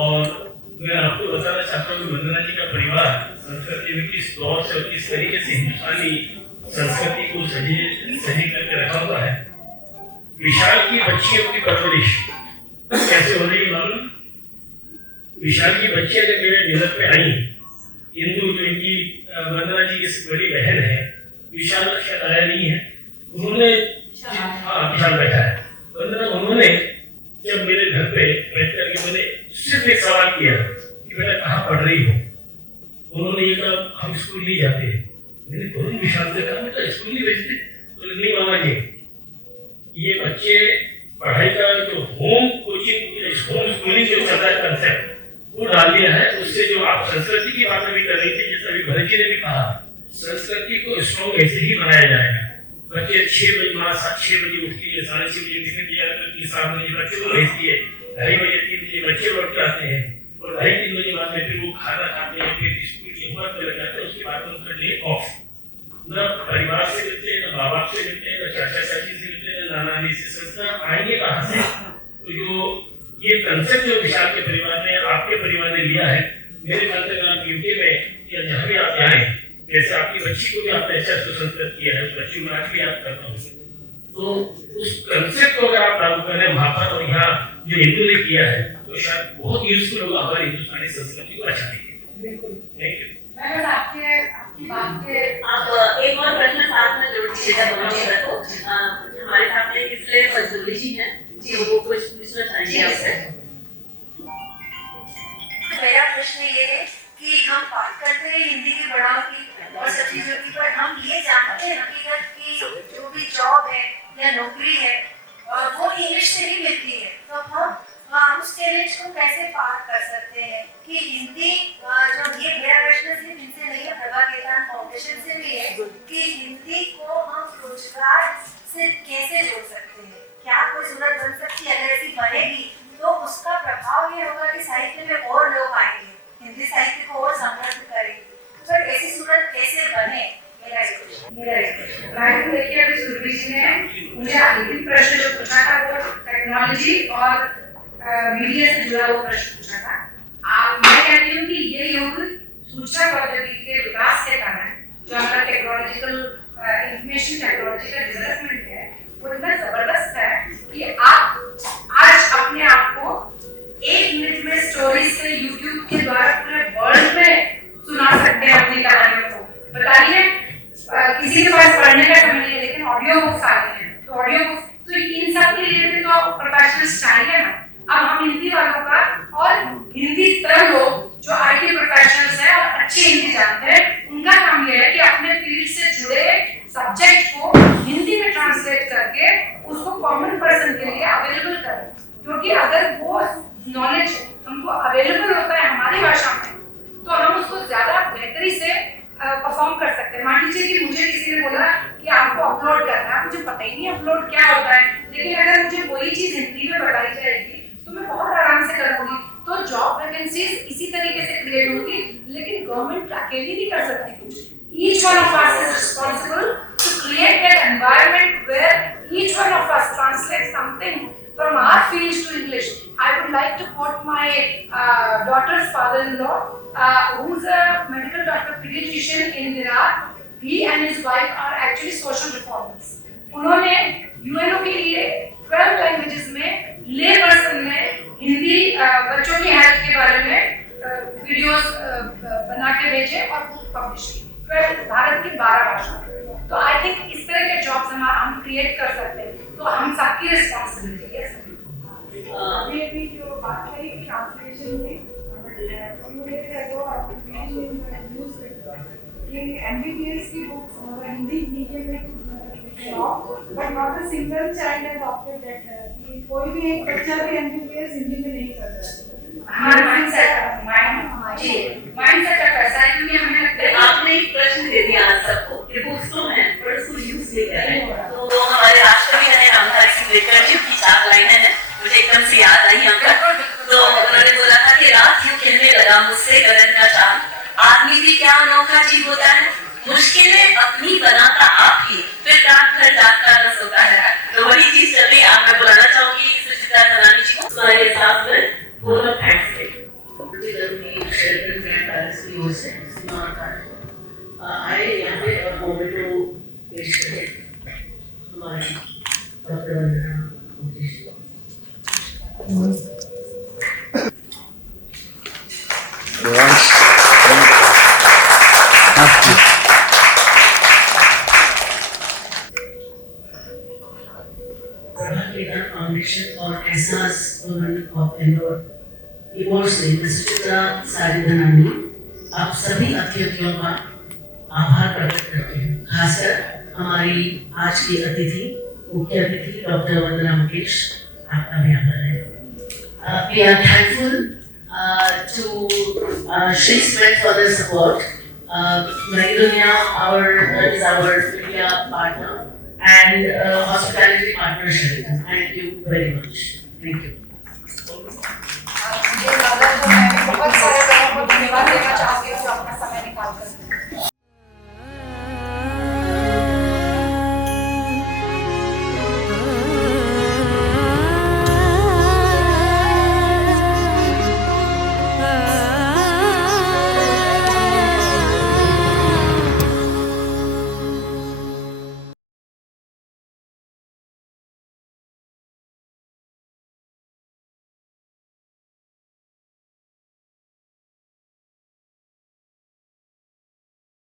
और मैं आपको बताना चाहता हूँ कि वंदना जी का परिवार संस्कृति में किस दौर से और किस तरीके से हिंदुस्तानी संस्कृति को सही करके रखा हुआ है। विशाल की बच्चियों की परवरिश कैसे हो रही मालूम? विशाल की बच्चियां जब मेरे निधन पे आई, इंदु जो इनकी वंदना जी की बड़ी बहन है, विशाल शायद आया नहीं है, उन्होंने विशाल बैठा है वंदना, उन्होंने जब मेरे घर पे बैठ करके मैंने सिर्फ एक सवाल किया कि बेटा कहाँ पढ़ रही हो, उन्होंने ये कहा हम स्कूल नहीं जाते हैं। मैंने तुरंत विशाल से कहा बेटा स्कूल नहीं भेजते? तो नहीं मामा जी, ये बच्चे पढ़ाई का जो होम कोचिंग होम स्कूलिंग जो चल रहा है कंसेप्ट वो डाल दिया है। उससे जो आप संस्कृति की बात अभी कर रही थी, जैसे अभी भरत जी ने भी कहा, संस्कृति को स्ट्रॉन्ग ऐसे ही बनाया जाएगा। बच्चे 6 बजे माँ 6 बजे उठती है, 6:30 बजे टिफिन तैयार करती है, 7 बजे बच्चे को भेजती है, 2:30 बजे 3 बजे बच्चे लौट के आते हैं और 2:30-3 बजे बाद में फिर वो खाना खाते हैं, फिर स्कूल के होमवर्क पे लग जाते हैं। उसके बाद उनका डे ऑफ, न परिवार से मिलते हैं, न माँ बाप से मिलते हैं, न चाचा चाची से मिलते हैं, न नाना नानी से। संस्कार आएंगे कहाँ से? तो जो ये कंसेप्ट जो विशाल के परिवार ने, आपके परिवार ने लिया है, मेरे ख्याल से आप यूके में या जहाँ भी आप जाए, जैसे आपकी बच्ची को भी आपने अच्छा सुसंस्कृत किया है, उस बच्ची को आज भी आप करता हूँ, तो उस कंसेप्ट को अगर आप लागू करें वहाँ पर और यहाँ जो हिंदू ने किया है तो शायद बहुत यूजफुल होगा हमारी हिंदुस्तानी संस्कृति को अच्छा देंगे। बिल्कुल। Thank you. मैं बस आपकी बात के आप एक और प्रश्न साथ में जोड़ दीजिएगा दोनों को। हमारे साथ में इसलिए फजलुल्ली जी हैं जी, वो कुछ पूछना चाहेंगे आपसे। मेरा प्रश्न ये है कि हम बात करते हैं हिंदी की बढ़ाव की और सब चीजों की, पर हम ये जानते हैं हकीकत की जो भी जॉब है या नौकरी है वो इंग्लिश से ही मिलती है। तो हम उस चैलेंज को कैसे पार कर सकते हैं कि हिंदी जो ये मेरा प्रश्न सिर्फ इनसे नहीं है, प्रभा केदान फाउंडेशन से भी है कि हिंदी को हम रोजगार से कैसे जोड़ सकते हैं? क्या कोई सूरत बन सकती है? अगर ऐसी बनेगी तो उसका प्रभाव ये होगा कि साहित्य में और लोग आएंगे, हिंदी साहित्य को और समृद्ध करेंगे। तो ऐसी सूरत कैसे बने? देखिए अभी सुरभि जी ने मुझे अंतिम प्रश्न जो पूछा था वो टेक्नोलॉजी और मीडिया से जुड़ा हुआ प्रश्न पूछा था। मैं कहती हूँ कि ये युग सूचना प्रौद्योगिकी के विकास के कारण जो हमारा टेक्नोलॉजिकल इंफॉर्मेशन टेक्नोलॉजी का डेवलपमेंट है वो इतना जबरदस्त है कि आप आज अपने आप को 1 मिनट में स्टोरीज से यूट्यूब के द्वारा पूरे वर्ल्ड में सुना सकते हैं अपनी कहानियों को। बताइए किसी के पास पढ़ने का समय नहीं है लेकिन ऑडियो बुक्स आ गए हैं, तो ऑडियो बुक्स तो इन सब के लिए भी तो प्रोफेशनल प्रोफेशनल स्टाइल है ना, अब हम हिंदी वालों का और हिंदी तरह लोग जो आईटी प्रोफेशनल्स हैं और अच्छी हिंदी जानते हैं, उनका काम ये है कि अपने फील्ड से जुड़े सब्जेक्ट को हिंदी में ट्रांसलेट करके उसको कॉमन पर्सन के लिए अवेलेबल करें, क्योंकि अगर वो नॉलेज हमको अवेलेबल होता है हमारी भाषा में तो हम उसको ज्यादा बेहतरी से परफॉर्म कर सकते हैं। मान लीजिए कि मुझे किसी ने बोला कि आपको अपलोड करना है, मुझे पता ही नहीं अपलोड क्या होता है, लेकिन अगर मुझे वही चीज हिंदी में बताई जाएगी तो मैं बहुत आराम से करूंगी। तो जॉब वैकेंसीज इसी तरीके से क्रिएट होगी, लेकिन गवर्नमेंट अकेली नहीं कर सकती कुछ। Each one of us is responsible to create that environment where each one of us translates something from our fields to English. I would like to quote my daughter's father-in-law, who's a medical doctor, pediatrician in Iraq. He and his wife are actually social reformers. उन्होंने UNO के लिए 12 लैंग्वेजेस में ले पर्सन में हिंदी बच्चों की हेल्थ के बारे में वीडियोस बना के भेजे और बुक पब्लिश की भारत की 12 भाषाओं। तो आई थिंक इस तरह के जॉब्स हम क्रिएट कर सकते हैं, तो हम सबकी रिस्पॉन्सिबिलिटी है। अभी जो बात करी ट्रांसलेशन की, MBBS की बुक्स हिंदी मीडियम में, but not a single child has opted that कि कोई भी एक बच्चा भी MBBS हिंदी में नहीं कर रहा है। हमारा माइंडसेट कैसा है, क्योंकि हमें लगता है आपने एक प्रश्न दे दिया आज सबको, ये बुक्स तो हैं पर उसको यूज नहीं कर रहे हैं। तो वो हमारे राष्ट्रपति हैं रामधारी सिंह दिनकर जी की 4 लाइनें हैं, मुझे एकदम से याद आई यहाँ पर। तो उन्होंने बोला था कि रात यूं कहने लगा मुझसे गगन का चांद, आदमी भी क्या अनोखा जीव होता है, मुश्किलें अपनी बनाता आप ही, फिर रात भर जागता न सोता है। तो वही चीज चल रही है। आप मैं बुलाना चाहूंगी सुचित्रा धनानी जी को हमारे साथ में बोल ऑफ थैंक्स के जरूरी शेयर में पैलेस की ओर से आए यहाँ पे और मोमेंटो पेश करें हमारे डॉक्टर वंदना मुकेश। फाउंडेशन और एहसास भवन ऑफ इंदौर की ओर से सुचित्रा सारी धनानी आप सभी अतिथियों का आभार प्रकट करते हैं, खासकर हमारी आज की अतिथि मुख्य अतिथि डॉक्टर वंदना मुकेश, आपका भी आभार है। We are thankful to Shri Smith for the support. Macedonia is our media partner and hospitality partnership. Thank you very much. Thank you. मुझे बहुत सारे लोगों को धन्यवाद देना चाहूँगी।